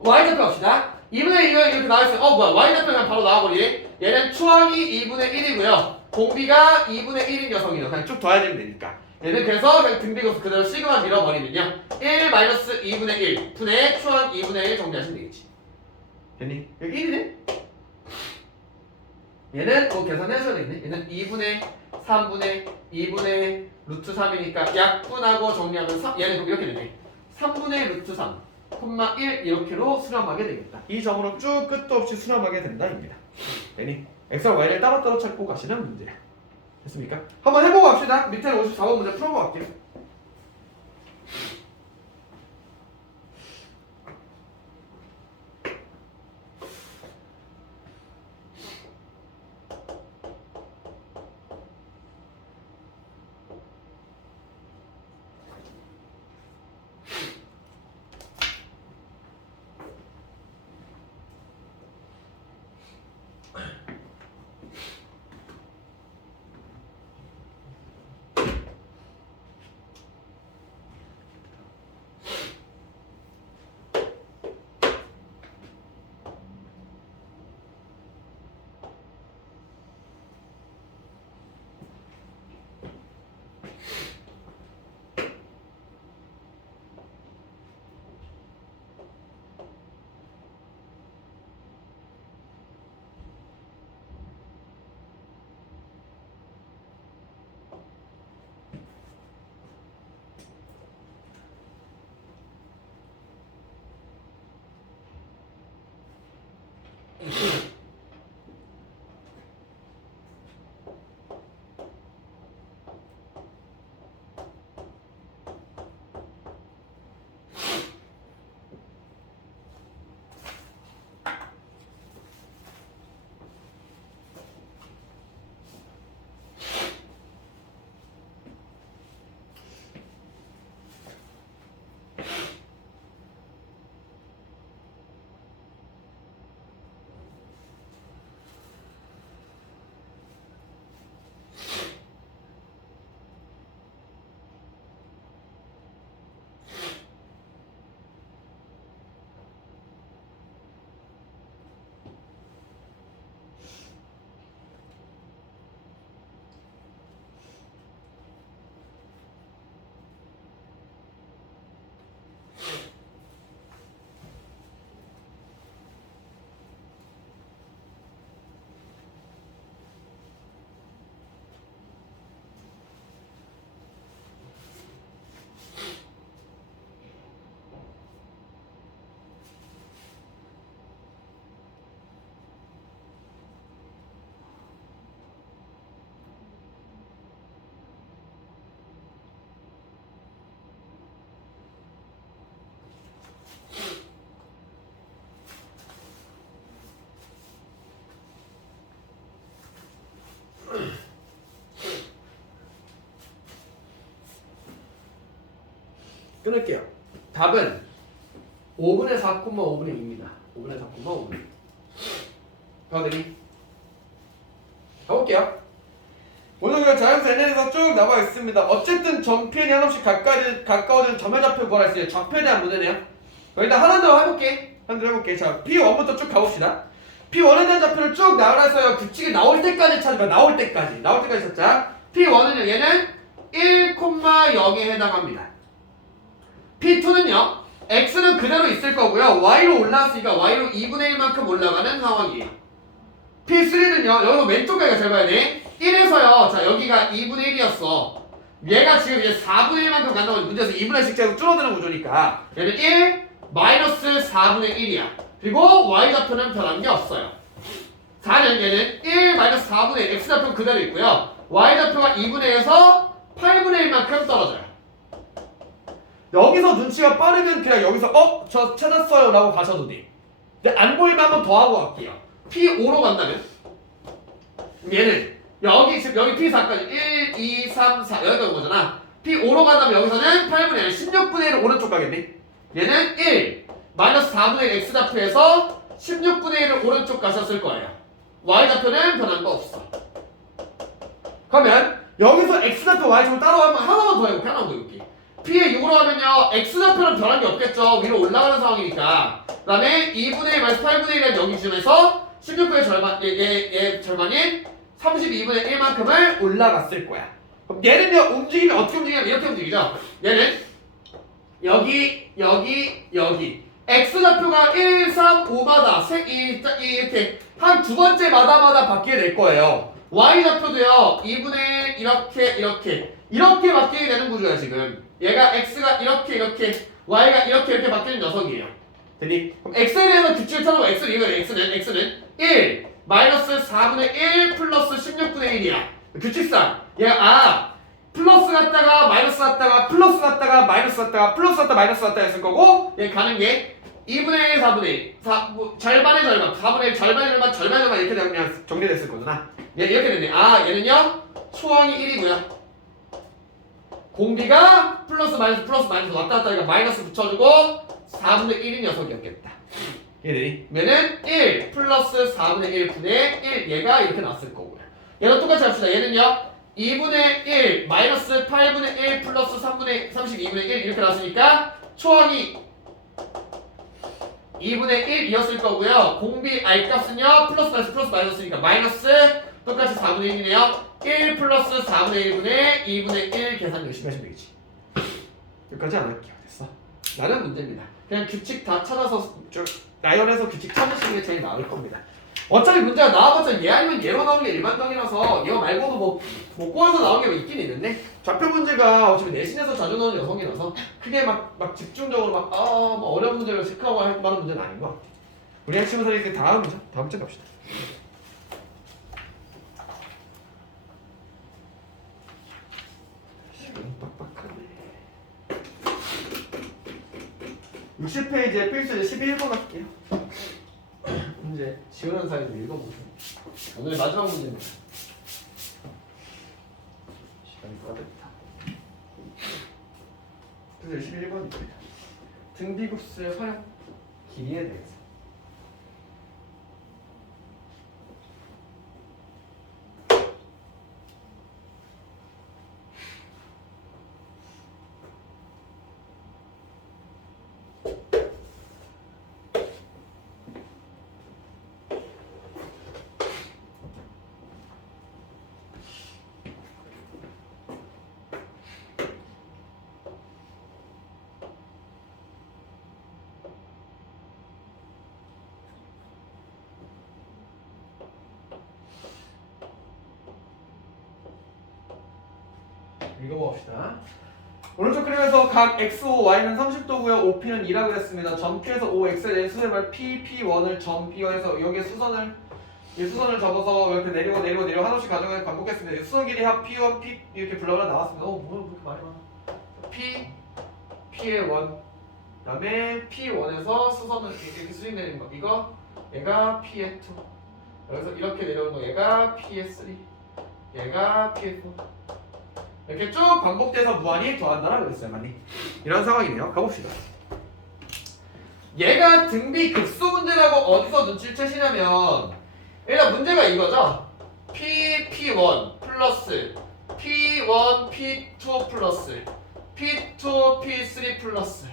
Y 좌표 갑시다. 2분의 1이 이렇게 나와있어요. 뭐야 Y 좌표면 바로 나와버리네. 얘는 초항이 2분의 1이고요 공비가 2분의 1인 녀석이죠. 그냥 쭉 더해주면 되니까. 얘는 그래서 그냥 등비고서 그대로 시그마 밀어버리면요 1 마이너스 2분의 1 분의 초항 2분의 1 정리하시면 되겠지. 됐니? 여기 1이네? 얘는 계산해줘야 되겠네. 얘는 2분의 3분의 2분의 루트 3이니까 약분하고 정리하면 얘는 이렇게 되네. 3분의 루트 3 콤마 1 이렇게로 수렴하게 되겠다. 이 점으로 쭉 끝도 없이 수렴하게 된다 입니다. 됐니? X와 Y를 따로따로 찾고 가시는 문제야. 됐습니까? 한번 해보고 갑시다. 밑에 54번 문제 풀어보고 갈게요. 끊을게요. 답은 5분의 4,5분의 2입니다. 5분의 4,5분의 2. 가되니? 가볼게요. 오늘 그 자연수 NN에서 쭉 나와 있습니다. 어쨌든 점편이 한없이 가까워지는 점의 뭐라 했어요? 좌표에 대한 문제네요. 일단 하나 더 해볼게. 자, P1부터 쭉 가봅시다. P1에 대한 좌표를 쭉 나열해서요. 규칙이 나올 때까지 찾으면 나올 때까지 찾자. P1은요. 얘는 1,0에 해당합니다. P2는요. X는 그대로 있을 거고요. Y로 올라왔으니까 Y로 2분의 1만큼 올라가는 상황이에요. P3는요. 여기서 왼쪽 가기가 잘 봐야 돼. 1에서요. 자, 여기가 2분의 1이었어. 얘가 지금 이제 4분의 1만큼 간다고 문제에서 2분의 1씩 계속 줄어드는 구조니까 얘는 1 마이너스 4분의 1이야. 그리고 Y좌표는 변한 게 없어요. 4는 얘는 1 마이너스 4분의 1 X좌표는 그대로 있고요. Y좌표가 2분의 1에서 8분의 1만큼 떨어져요. 여기서 눈치가 빠르면 그냥 여기서 저 찾았어요 라고 가셔도 돼. 근데 안 보이면 한번 더 하고 갈게요. P5로 간다면 얘는 여기 P4까지 1, 2, 3, 4 여기까지 온 거잖아. P5로 간다면 여기서는 8분의 1, 16분의 1을 오른쪽 가겠네. 얘는 1, 마이너스 4분의 1 X좌표에서 16분의 1을 오른쪽 가셨을 거예요. Y좌표는 변한 거 없어. 그러면 여기서 X좌표 Y좌표 따로 하나만 더 해볼게. 하나만 더 해볼게. P의 6으로 하면요. X좌표는 변한 게 없겠죠. 위로 올라가는 상황이니까. 그 다음에 2분의 1 마이너스 8분의 1의 여기 쯤에서 16분의 절반, 얘 절반인 32분의 1만큼을 올라갔을 거야. 그럼 얘는요. 움직이면 어떻게 움직이냐면 이렇게 움직이죠. 얘는 여기 X좌표가 1, 3, 5마다 이렇게 한 두 번째 마다마다 바뀌게 될 거예요. Y좌표도요. 2분의 1 이렇게 바뀌게 되는 구조야 지금. 얘가 X가 이렇게 Y가 이렇게 바뀌는 녀석이에요. 되니? 그럼 X에 대해서 규칙을 찾아봐. X는 1 마이너스 4분의 1 플러스 16분의 1이야. 규칙상 얘가 플러스 갔다가 마이너스 갔다가 플러스 갔다가 마이너스 갔다가 플러스 갔다 마이너스 갔다 했을 거고 얘 가는 게 2분의 1 4분의 1 절반의 절반 4분의 1 절반의 절반 이렇게 그냥 정리됐을 거잖아. 얘 이렇게 됐네. 얘는요 수항이 1이고요 공비가 플러스 마이너스 왔다 갔다 하니까 마이너스 붙여주고 4분의 1인 녀석이었겠다. 얘들이 얘는 1 플러스 4분의 1 분의 1 얘가 이렇게 나왔을 거고요. 얘도 똑같이 합시다. 얘는요 2분의 1 마이너스 8분의 1 플러스 32분의 1 이렇게 나왔으니까 초항이 2분의 1이었을 거고요. 공비 R값은요 플러스 마이너스니까 마이너스 똑같이 4분의 1이네요. 1 플러스 4분의 1분의 2분의 1 계산 열심히 하시면 되겠지. 여기까지 안 할게요. 됐어. 나는 문제입니다. 그냥 규칙 다 찾아서 나열해서 규칙 찾으시는 게 제일 나을 겁니다. 어차피 문제가 나와봤자 얘 아니면 얘로 나오는 게 일반적이라서 얘 말고도 뭐 꼬아서 나오는 게 있긴 있는데 좌표 문제가 어차피 내신에서 자주 나오는 녀석이라서 크게 막 집중적으로 뭐 어려운 문제를 체크하고 할 만한 문제는 아닌 것 같아. 우리 핵심은 사실 다음 문제 갑시다. 빡빡하네. 60페이지에 필수 11번 할게요. 문제 지원한 사이 좀 읽어보세요. 오늘 마지막 문제입니다. 시간이 빠졌다. 필수 11번입니다. 등비급수의 활용 길이에 대해서. 읽어봅시다. 오른쪽 그림에서 각 XO, Y는 30도고요. OP는 2라고 그랬습니다. 점 Q에서 OX에 대한 수선을 P1을 점 B에서 여기에 수선을 접어서 이렇게 내리고 한없이 과정을 반복했습니다. 수선 길이 합 P1, P 이렇게 블럭으로 나왔습니다. 뭐야 그렇게 말이 많아. P의 1 그다음에 P1에서 수선을 이렇게 수직 내리는 거 이거 얘가 P의 2 여기서 이렇게 내려오는 거 얘가 P의 3 얘가 P의 4 이렇게 쭉 반복돼서 무한히 더한다라 그랬어요. 많이. 이런 상황이네요. 가봅시다. 얘가 등비 급수 문제라고 어디서 눈치를 채시냐면 일단 문제가 이거죠. P1 플러스 P1 P2 플러스 P2 P3 플러스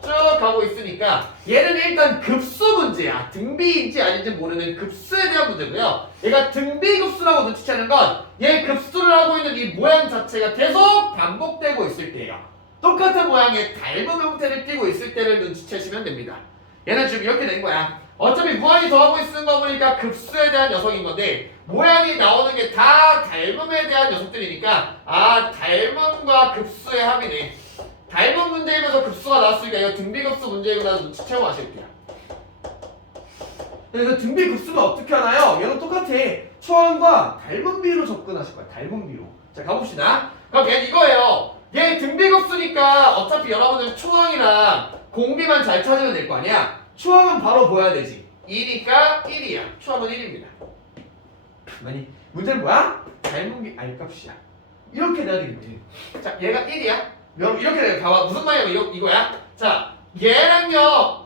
쭉 가고 있으니까 얘는 일단 급수 문제야. 등비인지 아닌지 모르는 급수에 대한 문제고요. 얘가 등비급수라고 눈치채는 건 얘 급수를 하고 있는 이 모양 자체가 계속 반복되고 있을 때예요. 똑같은 모양의 닮은 형태를 띠고 있을 때를 눈치채시면 됩니다. 얘는 지금 이렇게 된 거야. 어차피 무한히 더하고 있는 거 보니까 급수에 대한 녀석인 건데 모양이 나오는 게 다 닮음에 대한 녀석들이니까 아 닮음과 급수의 합이네. 닮은 문제이면서 급수가 나왔으니까 이거 등비급수 문제이구나 눈치채고 마실게요. 그래서 등비급수는 어떻게 하나요? 얘도 똑같아. 초항과 닮은 비로 접근하실 거야. 닮은 비로. 자 가봅시다. 그럼 얘는 이거예요. 얘 등비급수니까 어차피 여러분은 초항이랑 공비만 잘 찾으면 될 거 아니야? 초항은 바로 보여야 되지. 2니까 1이야. 초항은 1입니다. 아니 문제는 뭐야? 닮은 비 R값이야. 이렇게 돼야 되겠지. 자 얘가 1이야. 여러분 이렇게 돼요. 봐봐. 무슨 말이냐면 이거야. 자 얘랑요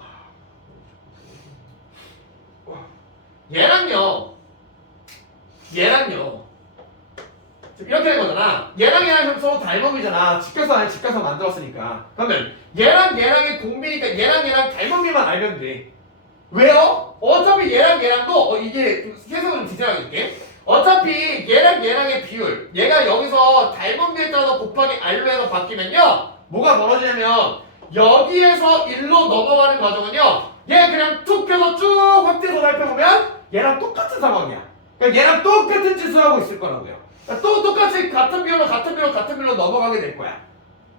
이렇게 된 거잖아. 얘랑 서로 닮음이잖아. 직각선 만들었으니까. 그러면 얘랑의 공비니까 얘랑 닮음비만 알면 돼. 왜요? 어차피 얘랑도 이게 해석을 좀 디테일하게 줄게. 어차피 얘랑의 비율 얘가 여기서 닮음비에 따라서 곱하기 R로 해서 바뀌면요 뭐가 벌어지냐면 여기에서 1로 넘어가는 과정은요 얘 그냥 툭 해서 쭉 확대해서 살펴보면 얘랑 똑같은 상황이야. 그러니까 얘랑 똑같은 짓을 하고 있을 거라고요. 그러니까 또 똑같이 같은 비율로 넘어가게 될 거야.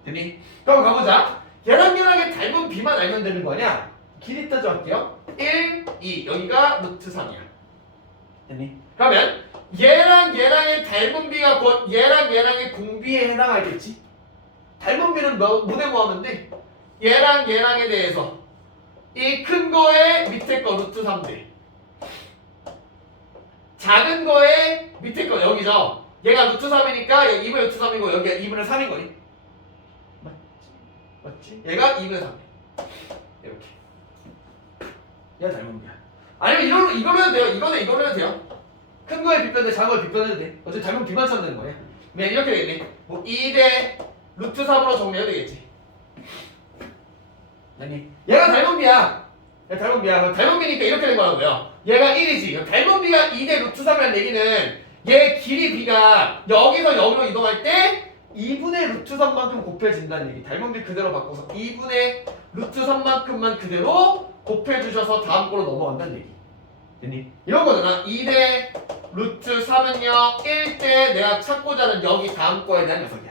되니? 그럼 가보자. 얘랑의 닮은 비만 알면 되는 거 아니야? 길이 따져갈게요. 1, 2 여기가 루트 3이야. 되니? 그러면 얘랑의 닮은 비가 곧 얘랑의 공비에 해당하겠지? 닮은 비는 뭐에 뭐하면 돼? 얘랑에 대해서 이 큰 거에 밑에 거 루트 3대 작은 거에 밑에 거 여기죠? 얘가 루트 3이니까 2분의 루트 3이고 여기가 2분의 3인 거니? 맞지? 얘가 2분의 3 이렇게 얘가 닮은 비야. 아니면 이걸로 해도 돼요. 이걸로 해도 돼요. 큰 거에 빗변돼 작은 거에 빗변해도 돼. 어차피 닮은 비만 찾는 거야. 그냥 이렇게 되겠네. 뭐 2대 루트 3으로 정리해도 되겠지. 아니 얘가 닮은 비야. 닮은 비니까 이렇게 된 거라고요. 얘가 1이지. 닮은 비가 2대 루트 3이라는 얘기는 얘 길이 비가 여기서 여기로 이동할 때 2분의 루트 3만큼 곱해진다는 얘기. 닮은 비 그대로 바꿔서 2분의 루트 3만큼만 그대로 곱해주셔서 다음 거로 넘어간다는 얘기. 됐니? 이런 거잖아. 2대 루트 3은요 1대 내가 찾고자 하는 여기 다음 거에 대한 녀석이야.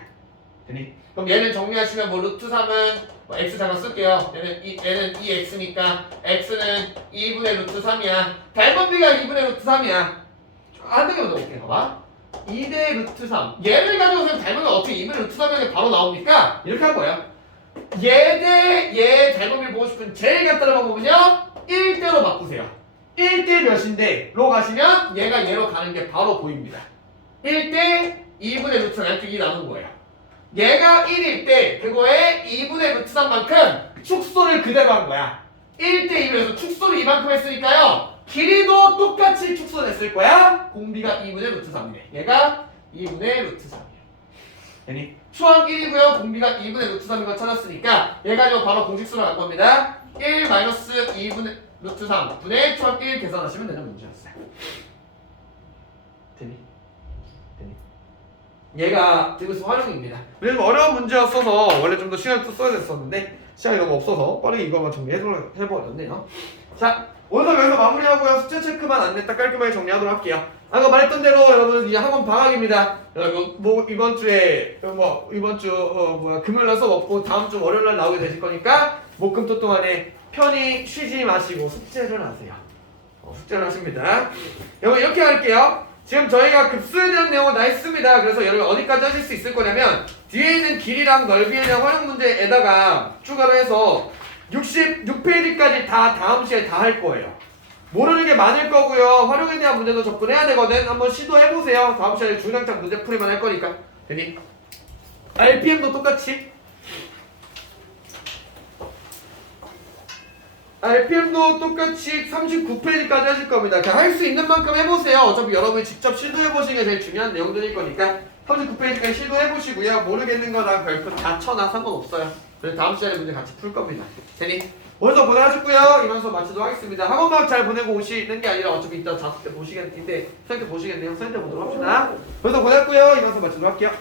됐니? 그럼 얘는 정리하시면 뭐 루트 3은 뭐 x 잠깐 쓸게요. 얘는 2x니까 x는 2분의 루트 3이야. 닮은 비가 2분의 루트 3이야. 한 개만 더 볼게. 봐봐. 2대 루트 3. 얘를 가지고서 닮으면 어떻게 2분의 루트 3이 바로 나옵니까? 이렇게 한 거예요. 얘 대 얘 닮음을 보고 싶은 제일 간단한 방법은요 1대로 바꾸세요. 1대 몇인데 로 가시면 얘가 얘로 가는 게 바로 보입니다. 1대 2분의 루트 3 양쪽이 나눈 거예요. 얘가 1일 때 그거에 2분의 루트 3만큼 축소를 그대로 한 거야. 1대 2에서 축소를 이만큼 했으니까요 길이도 똑같이 축소됐을 거야. 공비가 2분의 루트 3이네. 얘가 2분의 루트 3이에요. 되니? 수항 1이고요 공비가 2분의 루트 3인 거 찾았으니까 얘 가지고 바로 공식수로 갈 겁니다. 1 마이너스 2분의 루트 3 분의 수항 1 계산하시면 되는 문제였어요. 되니? 얘가 등급수 활용입니다. 왜냐면 어려운 문제였어서 원래 좀 더 시간을 또 써야 됐었는데 시간이 너무 없어서 빠르게 이거만 정리해버렸네요. 자 오늘 여기서 마무리하고요. 숙제 체크만 안 냈다 깔끔하게 정리하도록 할게요. 아까 말했던 대로 여러분 이제 학원 방학입니다. 여러분 뭐 이번 주에 금요일 날 수업 없고 다음 주 월요일 날 나오게 되실 거니까 목금토 동안에 편히 쉬지 마시고 숙제를 하세요. 숙제를 하십니다. 여러분 이렇게 할게요. 지금 저희가 급수에 대한 내용은 다 했습니다. 그래서 여러분 어디까지 하실 수 있을 거냐면 뒤에 있는 길이랑 넓이에 대한 활용 문제에다가 추가로 해서 66페이지까지 다 다음 시간에 다 할 거예요. 모르는 게 많을 거고요. 활용에 대한 문제도 접근해야 되거든. 한번 시도해보세요. 다음 시간에 중장창 문제풀이만 할 거니까. 되니? RPM도 똑같이 RPM도 똑같이 39페이지까지 하실 겁니다. 그냥 할 수 있는 만큼 해보세요. 어차피 여러분이 직접 시도해보시는 게 제일 중요한 내용들일 거니까 39페이지까지 시도해보시고요. 모르겠는 거나 별표 다 쳐나 상관없어요. 그래서 다음 시간에 문제 같이 풀 겁니다. 제니 오늘도 고생하셨고요. 이만 수업 마치도록 하겠습니다. 학원방 잘 보내고 오시는 게 아니라 어차피 이따 자습 때 보시겠는데 선생님 때 보시겠네요. 선생님 때 보도록 합시다. 오늘도 고생했고요. 이만 수업 마치도록 할게요.